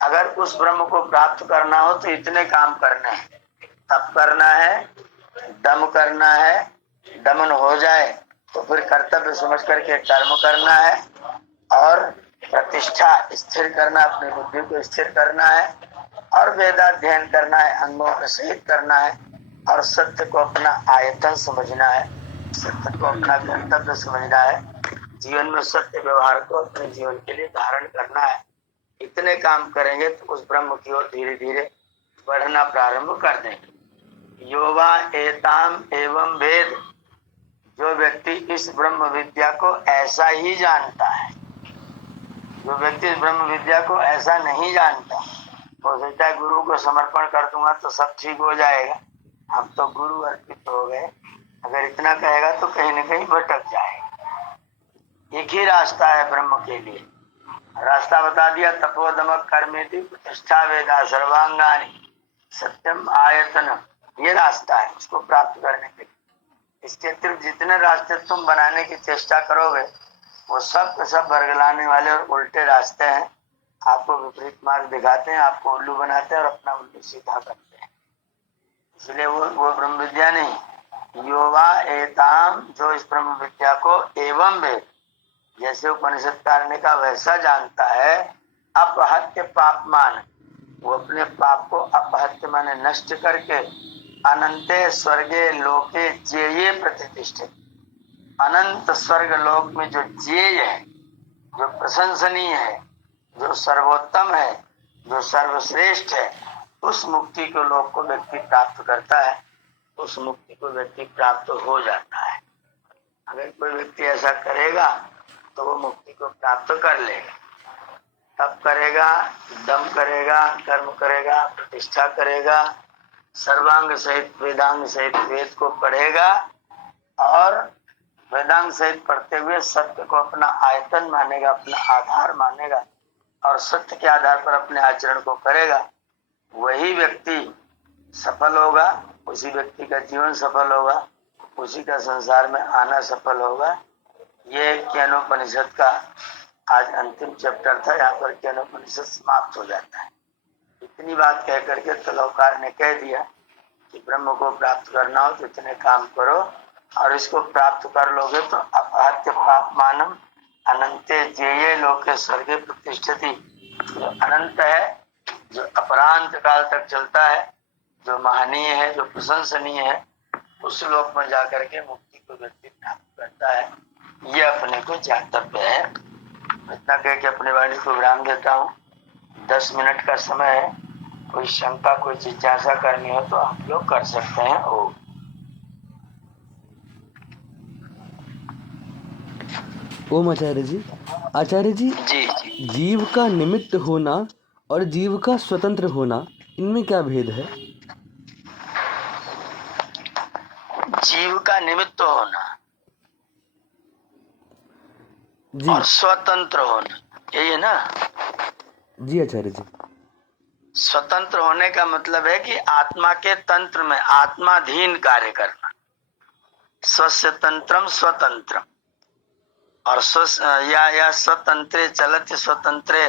अगर उस ब्रह्म को प्राप्त करना हो तो इतने काम करने हैं, तप करना है, दम करना है, दमन हो जाए तो फिर कर्तव्य समझ करके कर्म करना है, और प्रतिष्ठा स्थिर करना, अपनी बुद्धि को स्थिर करना है, और वेदाध्ययन करना है, अंगों के सहित करना है, और सत्य को अपना आयतन समझना है, सत्य को अपना कर्तव्य समझना है, जीवन में सत्य व्यवहार को अपने जीवन के लिए धारण करना है। इतने काम करेंगे तो उस ब्रह्म की ओर धीरे धीरे बढ़ना प्रारंभ कर देंगे। योवा एताम एवं वेद, जो व्यक्ति इस ब्रह्म विद्या को ऐसा ही जानता है, जो व्यक्ति इस ब्रह्म विद्या को ऐसा नहीं जानता, वो सोचता है गुरु को समर्पण कर दूंगा तो सब ठीक हो जाएगा, हम तो गुरु अर्पित हो गए, अगर इतना कहेगा तो कहीं न कहीं भटक जाएगा। एक ही रास्ता है ब्रह्म के लिए, रास्ता बता दिया, तपोदमक कर्मेति प्रतिष्ठा वेदा सर्वांगानी सत्यम आयतन, ये रास्ता है उसको प्राप्त करने के लिए। इसके अतिरिक्त जितने रास्ते तुम बनाने की चेष्टा करोगे वो सब बरगलाने वाले और उल्टे रास्ते हैं, आपको विपरीत मार्ग दिखाते हैं, आपको उल्लू बनाते हैं और अपना उल्लू सीधा करते हैं। इसलिए वो ब्रह्म विद्या नहीं। योवा एताम, जो इस ब्रह्म विद्या को एवं वेद, जैसे उपनिषदकार ने कहा वैसा जानता है, अपहत्य पापमान, वो अपने पाप को अपहत्य माने नष्ट करके अनंते स्वर्गे लोके जेये प्रतिष्ठित, अनंत स्वर्ग लोक में जो जेय है, जो प्रशंसनीय है, जो सर्वोत्तम है, जो सर्वश्रेष्ठ है, उस मुक्ति के लोक को व्यक्ति प्राप्त करता है, उस मुक्ति को व्यक्ति प्राप्त हो जाता है। अगर कोई व्यक्ति ऐसा करेगा तो वो मुक्ति को प्राप्त कर लेगा। तप करेगा, दम करेगा, कर्म करेगा, प्रतिष्ठा करेगा, सर्वांग सहित वेदांग सहित वेद को पढ़ेगा, और वेदांग सहित पढ़ते हुए सत्य को अपना आयतन मानेगा, अपना आधार मानेगा, और सत्य के आधार पर अपने आचरण को करेगा, वही व्यक्ति सफल होगा, उसी व्यक्ति का जीवन सफल होगा, उसी का संसार में आना सफल होगा। ये केनोपनिषद का आज अंतिम चैप्टर था, यहाँ पर केनोपनिषद समाप्त हो जाता है। इतनी बात कह करके तलवकार ने कह दिया कि ब्रह्म को प्राप्त करना हो तो इतने काम करो, और इसको प्राप्त कर लोगे तो अपहत्य पापमानम अनंते जेये लोके स्वर्गे प्रतिष्ठति, जो अनंत है, जो अपरांत काल तक चलता है, जो महनीय है, जो प्रशंसनीय है, उस लोक में जाकर के मुक्ति को व्यक्ति प्राप्त करता है। ये अपने को जातव्य है। इतना कह के अपनी वाणी को विराम देता हूँ। 10 मिनट का समय है, कोई शंका, कोई जिज्ञासा करनी हो तो आप लोग कर सकते हैं। ओम आचार्य जी। आचार्य जी, जी जीव का निमित्त होना और जीव का स्वतंत्र होना, इनमें क्या भेद है? जीव का निमित्त होना जी और स्वतंत्र होना, यही है ना। जी आचार्य जी। स्वतंत्र होने का मतलब है कि आत्मा के तंत्र में आत्माधीन कार्य करना, स्वस्य तंत्रम स्वतंत्रम, और या स्वतंत्रे चलति स्वतंत्रे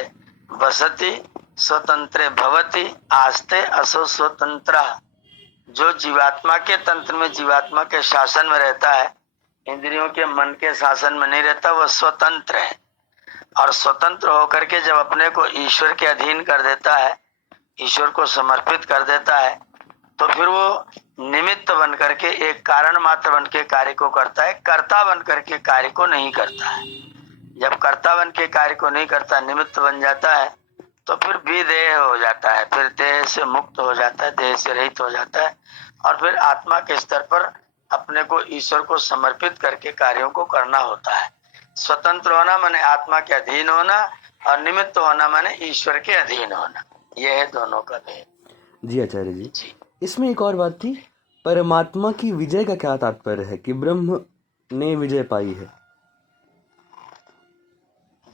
बसति स्वतंत्रे भवति आस्ते असो स्वतंत्र। जो जीवात्मा के तंत्र में, जीवात्मा के शासन में रहता है, इंद्रियों के मन के शासन में नहीं रहता, वह स्वतंत्र है। और स्वतंत्र होकर के जब अपने को ईश्वर के अधीन कर देता है, ईश्वर को समर्पित कर देता है, तो फिर वो निमित्त बन करके, एक कारण मात्र बन के कार्य को करता है, कर्ता बन करके कार्य को नहीं करता है। जब कर्ता बन के कार्य को नहीं करता, निमित्त बन जाता है, तो फिर विदेह हो जाता है, फिर देह से मुक्त हो जाता है, देह से रहित हो जाता है, और फिर आत्मा के स्तर पर अपने को ईश्वर को समर्पित करके कार्यों को करना होता है। स्वतंत्र होना माने आत्मा के अधीन होना, और निमित्त होना माने ईश्वर के अधीन होना। यह है दोनों का भेद। जी आचार्य जी, जी, इसमें एक और बात थी, परमात्मा की विजय का क्या तात्पर्य है कि ब्रह्म ने विजय पाई है?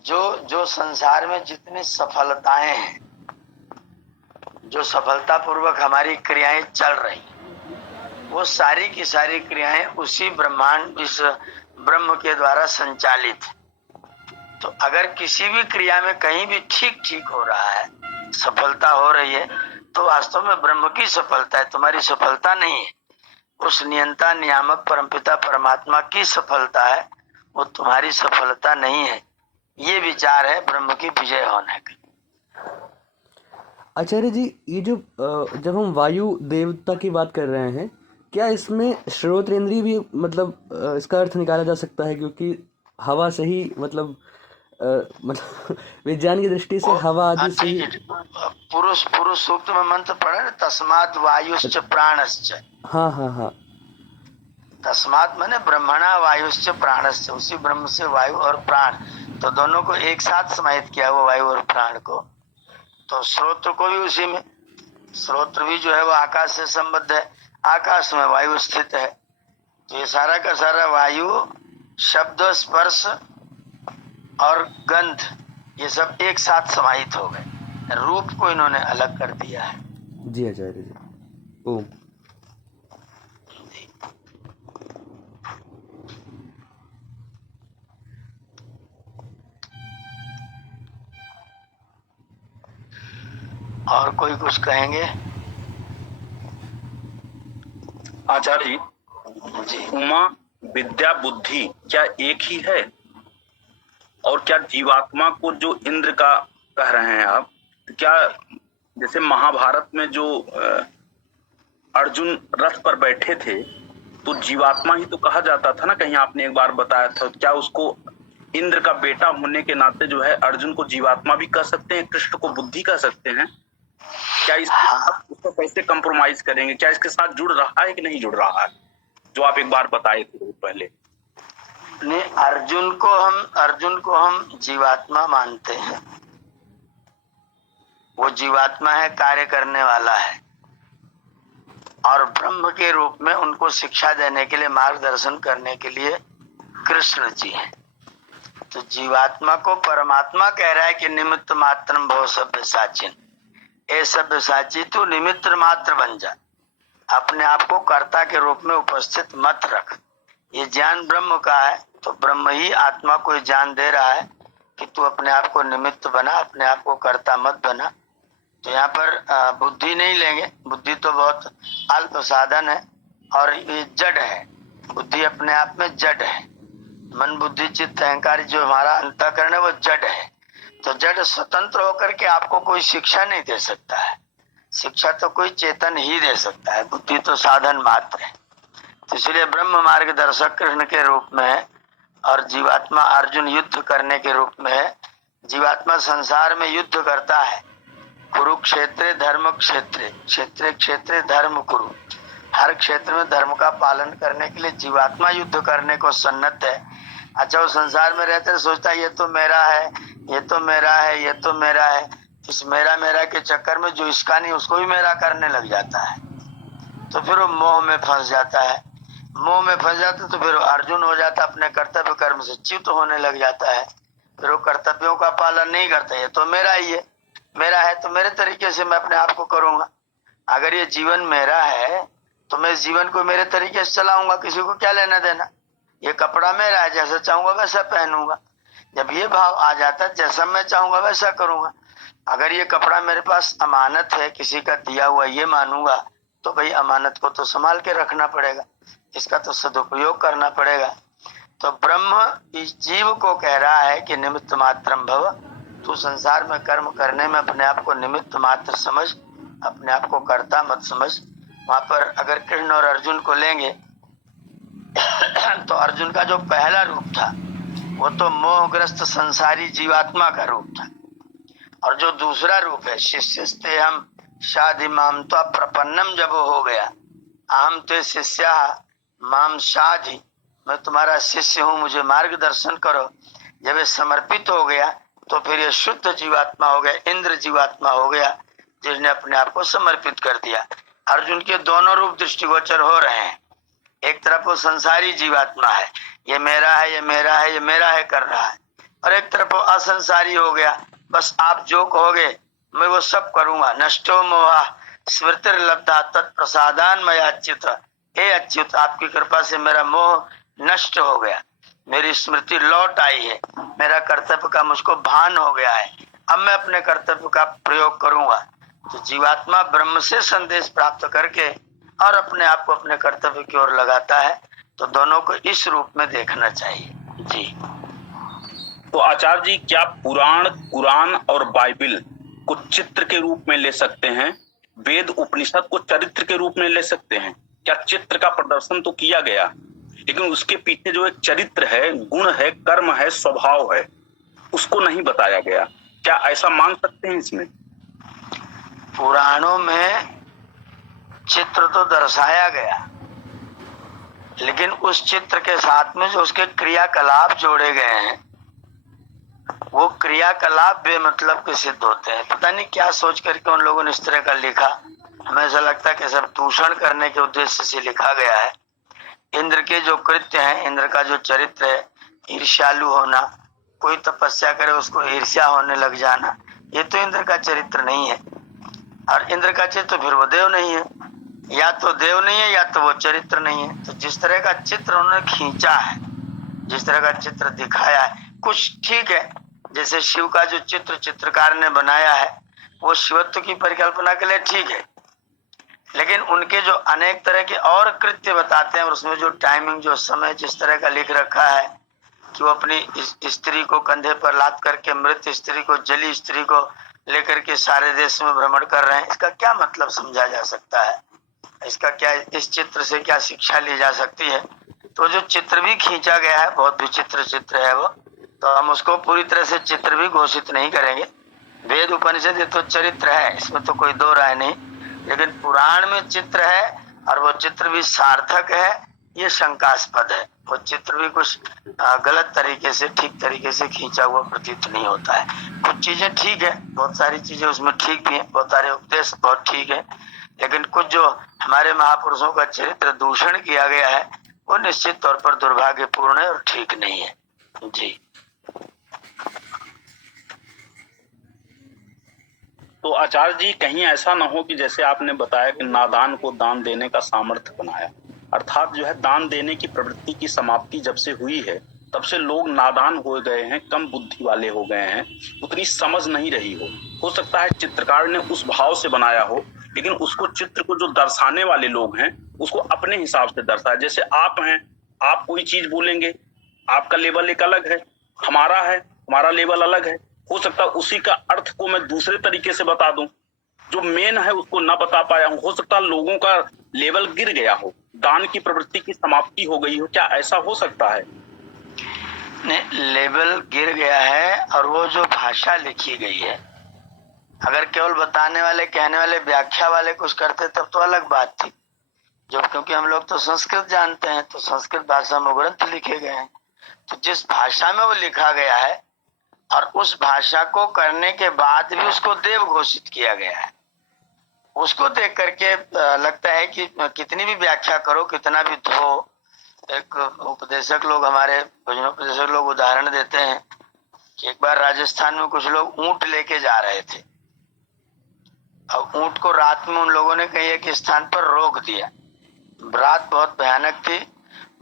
जो संसार में जितनी सफलताएं हैं, जो सफलतापूर्वक हमारी क्रियाएं चल रही, वो सारी की सारी क्रियाएं उसी ब्रह्मांड, इस ब्रह्म के द्वारा संचालित है। तो अगर किसी भी क्रिया में कहीं भी ठीक ठीक हो रहा है, सफलता हो रही है, तो वास्तव में ब्रह्म की सफलता है, तुम्हारी सफलता नहीं है। उस नियंता नियामक परमपिता परमात्मा की सफलता है, वो तुम्हारी सफलता नहीं है। ये विचार है ब्रह्म की विजय होने का। आचार्य जी, ये जो जब हम वायु देवता की बात कर रहे हैं, क्या इसमें श्रोतेंद्रिय भी मतलब इसका अर्थ निकाला जा सकता है? क्योंकि हवा से ही मतलब मतलब विज्ञान की दृष्टि से हवा आदि से ही। पुरुष सूक्त में मंत्र पढ़े ना, तस्मात् वायुश्च प्राणश्च। हाँ हाँ हाँ, तस्मात् माने ब्रह्मणा वायुश्च प्राणश्च, उसी ब्रह्म से वायु और प्राण, तो दोनों को एक साथ समाहित किया हुआ वायु और प्राण को। तो स्रोत्र को भी उसी में, स्रोत्र भी जो है वो आकाश से संबद्ध है, आकाश में वायु स्थित है। तो ये सारा का सारा वायु, शब्द, स्पर्श और गंध, ये सब एक साथ समाहित हो गए, रूप को इन्होंने अलग कर दिया है। जी आचार्य जी। ओम। और कोई कुछ कहेंगे? आचार्य जी, जी, उमा विद्या बुद्धि क्या एक ही है? और क्या जीवात्मा को जो इंद्र का कह रहे हैं आप, तो क्या जैसे महाभारत में जो अर्जुन रथ पर बैठे थे, तो जीवात्मा ही तो कहा जाता था ना, कहीं आपने एक बार बताया था। क्या उसको इंद्र का बेटा होने के नाते जो है अर्जुन को जीवात्मा भी कह सकते हैं, कृष्ण को बुद्धि कह सकते हैं? क्या इसके साथ उसको कैसे कंप्रोमाइज करेंगे? क्या इसके साथ जुड़ रहा है कि नहीं जुड़ रहा है, जो आप एक बार बताए थे पहले? नहीं, अर्जुन को हम जीवात्मा मानते हैं। वो जीवात्मा है, कार्य करने वाला है, और ब्रह्म के रूप में उनको शिक्षा देने के लिए, मार्गदर्शन करने के लिए कृष्ण जी हैं। तो जीवात्मा को परमात्मा कह रहा है कि निमित्त मात्रम भव सब्यसाचिन, ए सब्यसाची तू निमित्त मात्र बन जा, अपने आप को कर्ता के रूप में उपस्थित मत रख। ये ज्ञान ब्रह्म का है, तो ब्रह्म ही आत्मा को ज्ञान दे रहा है कि तू अपने आप को निमित्त बना, अपने आप को कर्ता मत बना। तो यहाँ पर बुद्धि नहीं लेंगे, बुद्धि तो बहुत अल्प साधन है और ये जड़ है। बुद्धि अपने आप में जड़ है, मन बुद्धि चित्त अहंकार जो हमारा अंतःकरण है वो जड़ है। तो जड़ स्वतंत्र होकर के आपको कोई शिक्षा नहीं दे सकता है, शिक्षा तो कोई चेतन ही दे सकता है, बुद्धि तो साधन मात्र है। तो इसलिए ब्रह्म मार्गदर्शक कृष्ण के रूप में है और जीवात्मा अर्जुन युद्ध करने के रूप में है। जीवात्मा संसार में युद्ध करता है, कुरुक्षेत्र धर्म क्षेत्रे, क्षेत्रे क्षेत्रे धर्म कुरु, हर क्षेत्र में धर्म का पालन करने के लिए जीवात्मा युद्ध करने को सन्नद्ध है। अच्छा, वो संसार में रहते सोचता है ये तो मेरा है, ये तो मेरा है, ये तो मेरा है। इस मेरा मेरा के चक्कर में जो इसका नहीं उसको भी मेरा करने लग जाता है, तो फिर वो मोह में फंस जाता है। मोह में फंस जाता तो फिर अर्जुन हो जाता, अपने कर्तव्य कर्म से च्युत होने लग जाता है। फिर वो कर्तव्यों का पालन नहीं करता, ये तो मेरा ही है, मेरा है तो मेरे तरीके से मैं अपने आप को करूंगा। अगर ये जीवन मेरा है तो मैं इस जीवन को मेरे तरीके से चलाऊंगा, किसी को क्या लेना देना। ये कपड़ा मेरा है, जैसा चाहूंगा वैसा पहनूंगा। जब ये भाव आ जाता है, जैसा मैं चाहूंगा वैसा करूंगा। अगर ये कपड़ा मेरे पास अमानत है, किसी का दिया हुआ, ये मानूंगा, तो भाई अमानत को तो संभाल के रखना पड़ेगा, इसका तो सदुपयोग करना पड़ेगा। तो ब्रह्म इस जीव को कह रहा है कि निमित्त मात्रम भव, तू संसार में कर्म करने में अपने आप को निमित्त मात्र समझ, अपने आप को कर्ता मत समझ। वहां पर अगर कृष्ण और अर्जुन को लेंगे तो अर्जुन का जो पहला रूप था वो तो मोहग्रस्त संसारी जीवात्मा का रूप था, और जो दूसरा रूप है शिष्यस्ते हम शादी माम तो प्रपन्नम, जब वो हो गया, अहम ते शिष्या माम शाधि, मैं तुम्हारा शिष्य हूँ, मुझे मार्गदर्शन करो। जब ये समर्पित हो गया तो फिर ये शुद्ध जीवात्मा हो गया, इंद्र जीवात्मा हो गया, जिसने अपने आप को समर्पित कर दिया। अर्जुन के दोनों रूप दृष्टिगोचर हो रहे हैं। एक तरफ वो संसारी जीवात्मा है, ये मेरा है, ये मेरा है, ये मेरा है कर रहा है, और एक तरफ वो असंसारी हो गया, बस आप जो कहोगे मैं वो सब करूंगा। नष्टो मोहा स्मृतिर्लब्धा तत्प्रसादान मया अच्युत, हे अच्युत आपकी कृपा से मेरा मोह नष्ट हो गया, मेरी स्मृति लौट आई है, मेरा कर्तव्य का मुझको भान हो गया है, अब मैं अपने कर्तव्य का प्रयोग करूंगा। तो जीवात्मा ब्रह्म से संदेश प्राप्त करके और अपने आप को अपने कर्तव्य की ओर लगाता है। तो दोनों को इस रूप में देखना चाहिए जी। तो आचार्य जी, क्या पुराण, कुरान और बाइबिल को चित्र के रूप में ले सकते हैं? वेद उपनिषद को चरित्र के रूप में ले सकते हैं? क्या चित्र का प्रदर्शन तो किया गया, लेकिन उसके पीछे जो एक चरित्र है, गुण है, कर्म है, स्वभाव है, उसको नहीं बताया गया। क्या ऐसा मान सकते हैं इसमें? पुराणों में चित्र तो दर्शाया गया, लेकिन उस चित्र के साथ में जो उसके क्रियाकलाप जोड़े गए हैं, वो क्रियाकलाप बेमतलब के सिद्ध होते हैं। पता नहीं क्या सोच करके उन लोगों ने इस तरह का लिखा। हमें ऐसा लगता है कि सब दूषण करने के उद्देश्य से लिखा गया है। इंद्र के जो कृत्य हैं, इंद्र का जो चरित्र है, ईर्ष्यालु होना, कोई तपस्या करे उसको ईर्ष्या होने लग जाना, ये तो इंद्र का चरित्र नहीं है। और इंद्र का चरित्र फिर वो देव नहीं है, या तो देव नहीं है या तो वो चरित्र नहीं है। तो जिस तरह का चित्र उन्होंने खींचा है, जिस तरह का चित्र दिखाया है, कुछ ठीक है। जैसे शिव का जो चित्र चित्रकार ने बनाया है, वो शिवत्व की परिकल्पना के लिए ठीक है, लेकिन उनके जो अनेक तरह के और कृत्य बताते हैं, और उसमें जो टाइमिंग, जो समय जिस तरह का लिख रखा है कि वो अपनी स्त्री को कंधे पर लाद करके, मृत स्त्री को, जली स्त्री को लेकर के सारे देश में भ्रमण कर रहे हैं, इसका क्या मतलब समझा जा सकता है? इसका क्या, इस चित्र से क्या शिक्षा ली जा सकती है? तो जो चित्र भी खींचा गया है, बहुत विचित्र चित्र है वो, तो हम उसको पूरी तरह से चित्र भी घोषित नहीं करेंगे। वेद उपनिषद ये तो चरित्र है, इसमें तो कोई दो राय नहीं, लेकिन पुराण में चित्र है और वो चित्र भी सार्थक है, ये शंकास्पद है। वो चित्र भी कुछ गलत तरीके से, ठीक तरीके से खींचा हुआ प्रतीत नहीं होता है। कुछ चीजें ठीक है, बहुत सारी चीजें उसमें ठीक भी है, बहुत सारे उपदेश बहुत ठीक है, लेकिन कुछ जो हमारे महापुरुषों का चरित्र दूषण किया गया है, वो निश्चित तौर पर दुर्भाग्यपूर्ण है और ठीक नहीं है जी। तो आचार्य जी, कहीं ऐसा ना हो कि जैसे आपने बताया कि नादान को दान देने का सामर्थ्य बनाया, अर्थात जो है दान देने की प्रवृत्ति की समाप्ति जब से हुई है तब से लोग नादान हो गए हैं, कम बुद्धि वाले हो गए हैं, उतनी समझ नहीं रही हो सकता है चित्रकार ने उस भाव से बनाया हो, लेकिन उसको, चित्र को जो दर्शाने वाले लोग हैं उसको अपने हिसाब से दर्शाया। जैसे आप हैं, आप कोई चीज बोलेंगे, आपका लेवल एक अलग है, हमारा है, हमारा लेवल अलग है। हो सकता है उसी का अर्थ को मैं दूसरे तरीके से बता दूं, जो मेन है उसको ना बता पाया हूं। हो सकता है लोगों का लेवल गिर गया हो, दान की प्रवृत्ति की समाप्ति हो गई हो, क्या ऐसा हो सकता है? नहीं, लेवल गिर गया है, और वो जो भाषा लिखी गई है, अगर केवल बताने वाले, कहने वाले, व्याख्या वाले कुछ करते तब तो अलग बात थी। जो, क्योंकि हम लोग तो संस्कृत जानते हैं, तो संस्कृत भाषा में ग्रंथ लिखे गए हैं, तो जिस भाषा में वो लिखा गया है और उस भाषा को करने के बाद भी उसको देव घोषित किया गया है, उसको देख करके लगता है कि कितनी भी व्याख्या करो, कितना भी धो। एक उपदेशक लोग, हमारे भजनोपदेशक लोग उदाहरण देते हैं कि एक बार राजस्थान में कुछ लोग ऊंट लेके जा रहे थे, और ऊंट को रात में उन लोगों ने कहीं एक स्थान पर रोक दिया। रात बहुत भयानक थी,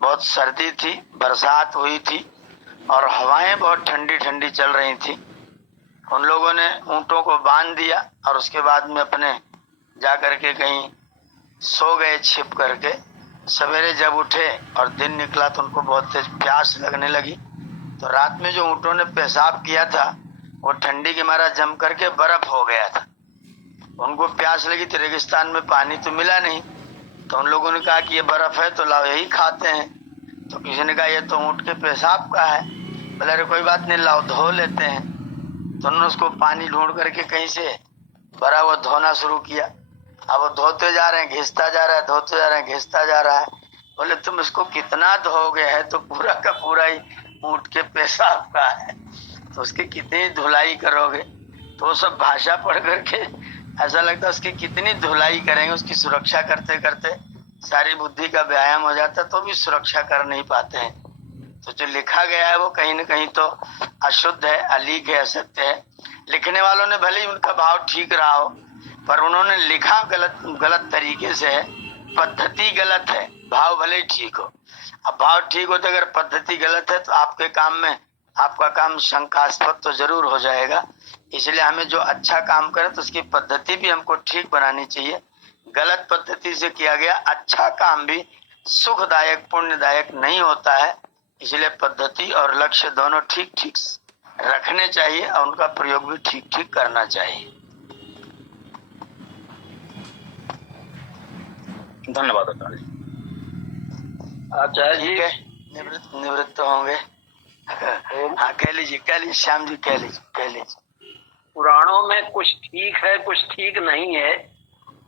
बहुत सर्दी थी, बरसात हुई थी और हवाएं बहुत ठंडी ठंडी चल रही थी। उन लोगों ने ऊंटों को बांध दिया और उसके बाद में अपने जा करके कहीं सो गए छिप करके। सवेरे जब उठे और दिन निकला तो उनको बहुत तेज प्यास लगने लगी, तो रात में जो ऊंटों ने पेशाब किया था वो ठंडी के मारा जम करके बर्फ हो गया था। उनको प्यास लगी तो रेगिस्तान में पानी तो मिला नहीं, तो उन लोगों ने कहा कि ये बर्फ है तो लाओ यही खाते हैं। तो किसी ने कहा ये तो ऊंट के पेशाब का है। बोले अरे कोई बात नहीं, लाओ धो लेते हैं। तो उन्होंने उसको पानी ढूंढ करके कहीं से भरा हुआ धोना शुरू किया। अब वो धोते जा रहे हैं, घिसता जा रहा है, धोते जा रहे हैं, घिसता जा रहा है। बोले तुम इसको कितना धोगे, है तो पूरा का पूरा ही ऊँट के पेशाब का है, तो उसकी कितनी धुलाई करोगे। तो वो सब भाषा पढ़ करके ऐसा लगता है उसकी कितनी धुलाई करेंगे, उसकी सुरक्षा करते करते सारी बुद्धि का व्यायाम हो जाता है, तो भी सुरक्षा कर नहीं पाते हैं। तो जो लिखा गया है वो कहीं न कहीं तो अशुद्ध है, अलीक है, असत्य है। लिखने वालों ने भले ही उनका भाव ठीक रहा हो, पर उन्होंने लिखा गलत तरीके से है, पद्धति गलत है, भाव भले ही ठीक हो। अब भाव ठीक हो तो अगर पद्धति गलत है तो आपके काम में आपका काम शंकास्पद तो जरूर हो जाएगा। इसलिए हमें जो अच्छा काम करें तो उसकी पद्धति भी हमको ठीक बनानी चाहिए। गलत पद्धति से किया गया अच्छा काम भी सुखदायक पुण्यदायक नहीं होता है। इसलिए पद्धति और लक्ष्य दोनों ठीक ठीक रखने चाहिए और उनका प्रयोग भी ठीक ठीक करना चाहिए। धन्यवाद आचार्य जी। आचार्य जी निवृत्त होंगे। हाँ कह लीजिए श्याम जी, कह लीजिए। पुराणों में कुछ ठीक है कुछ ठीक नहीं है,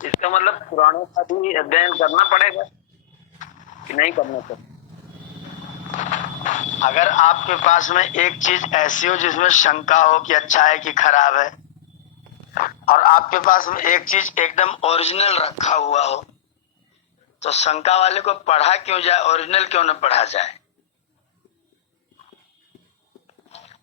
इसका मतलब पुराणों का भी अध्ययन करना पड़ेगा कि नहीं करना चाहिए? अगर आपके पास में एक चीज ऐसी हो जिसमें शंका हो कि अच्छा है कि खराब है, और आपके पास में एक चीज एकदम ओरिजिनल रखा हुआ हो, तो शंका वाले को पढ़ा क्यों जाए, ओरिजिनल क्यों न पढ़ा जाए।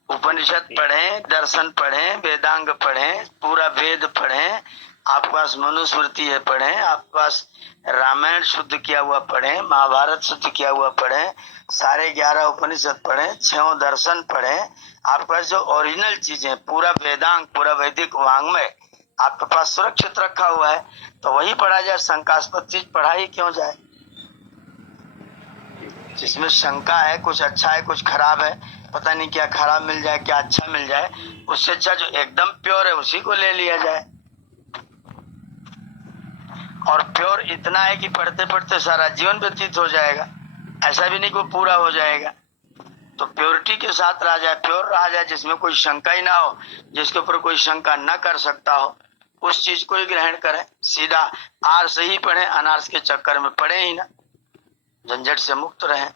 उपनिषद पढ़ें, दर्शन पढ़ें, वेदांग पढ़ें, पूरा वेद पढ़ें, आपके पास मनुस्मृति है पढ़ें, आपके पास रामायण शुद्ध किया हुआ पढ़ें, महाभारत शुद्ध किया हुआ पढ़ें, सारे 11 उपनिषद पढ़ें, 6 दर्शन पढ़ें। आपके पास जो ओरिजिनल चीजें, पूरा वेदांग, पूरा वैदिक वांग्मय आपके पास सुरक्षित रखा हुआ है, तो वही पढ़ा जाए। शंकास्पद चीज पढ़ाई क्यों जाए। जिसमें शंका है, कुछ अच्छा है कुछ खराब है, पता नहीं क्या खराब मिल जाए क्या अच्छा मिल जाए, उससे अच्छा जो एकदम प्योर है उसी को ले लिया जाए। और प्योर इतना है कि पढ़ते पढ़ते सारा जीवन व्यतीत हो जाएगा, ऐसा भी नहीं कि पूरा हो जाएगा। तो प्योरिटी के साथ रहा जाए, प्योर रहा जाए, जिसमें कोई शंका ही ना हो, जिसके ऊपर कोई शंका न कर सकता हो, उस चीज को ही ग्रहण करें। सीधा आर से ही पढ़ें, अनार्स के चक्कर में पढ़े ही ना, झंझट से मुक्त रहें।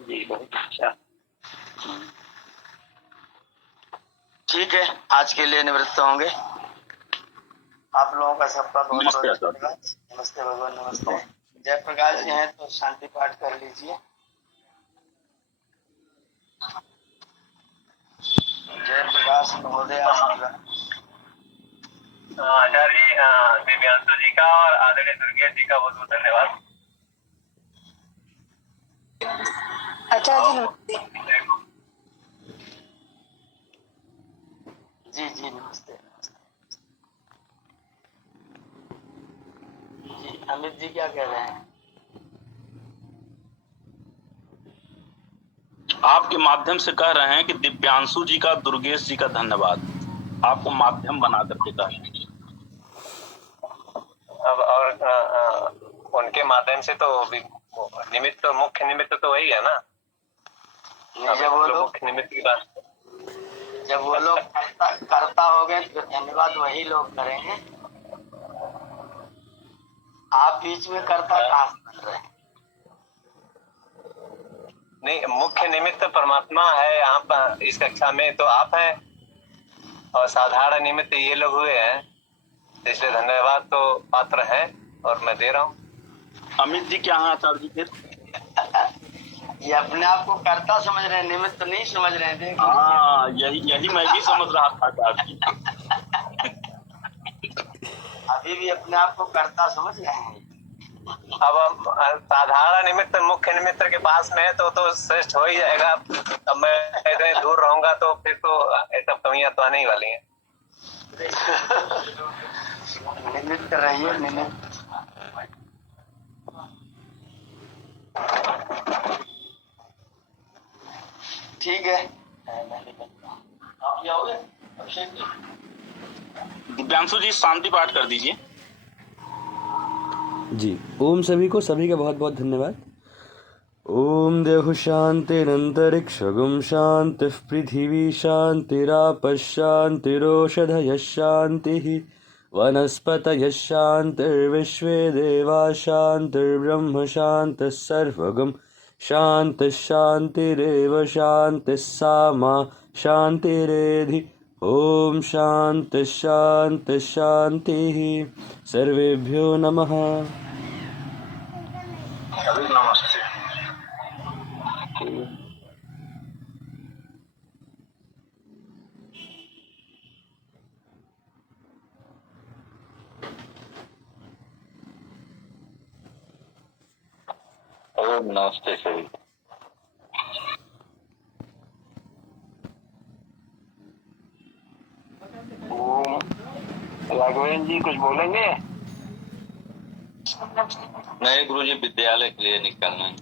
जी बहुत अच्छा। ठीक है, आज के लिए निवृत्त होंगे। आप लोगों का सबका बहुत नमस्ते बहुत आचार्य। धन्यवाद। नमस्ते भगवान, नमस्ते। जयप्रकाश जी हैं तो शांति पाठ कर लीजिए। जयप्रकाश महोदय आशीर्वाद। आचार्य जी, दिव्यांशु जी का और आदरणीय दुर्गेश जी का बहुत बहुत धन्यवाद। आचार्य जी जी नमस्ते। जी अमित जी क्या कह रहे हैं। आपके माध्यम से कह रहे हैं कि दिव्यांशु जी का, दुर्गेश जी का धन्यवाद, आपको माध्यम बना करके कह रहे हैं। अब और उनके माध्यम से तो निमित्त, मुख्य निमित्त तो वही है ना। जब वो लोग मुख्य निमित्त की बात, जब वो लोग करता हो गए तो धन्यवाद वही लोग करेंगे। आप बीच में करता कहाँ से बन रहे हैं। नहीं, मुख्य निमित्त परमात्मा है यहाँ पर इस कक्षा में, तो आप हैं, और साधारण निमित्त ये लोग हुए हैं, इसलिए धन्यवाद तो पात्र है और मैं दे रहा हूँ। अमित जी क्या है आचार्य जी फिर? ये अपने आप को कर्ता समझ रहे हैं, निमित्त नहीं समझ रहे हैं। हाँ, यही मैं भी समझ रहा था आचार्य जी। अभी भी अपने आप को कर्ता समझ रहे हैं। अब हम साधारण निमित्त मुख्य निमित्त के पास में है तो श्रेष्ठ हो ही जाएगा। अब मैं इतने दूर रहूंगा तो फिर तो ऐसा कमियां तो आने ही वाली हैं। निमित्त रहिए, निमित्त। ठीक है, आप जाओगे अभिषेक जी? दिव्यांशु जी शांति पाठ कर दीजिए। जी, ओम सभी को, सभी का बहुत बहुत धन्यवाद। ओम देहु शांतिरंतरिक्षगुम शांतिः पृथिवी शांतिरापः शांतिरोषधयः शांतिः वनस्पतयः शान्तिर्विश्वे देवाः शान्तिर्ब्रह्म शान्तः सर्वगं शान्तः शान्तिरेव शान्तिः सामा शान्तिरेधि ॐ शान्तिः शान्तिः शान्तिः सर्वेभ्यो नमः। नमस्ते। नमस्ते सभी। राघवेंद्र जी कुछ बोलेंगे? नहीं गुरुजी, विद्यालय के लिए निकलना है।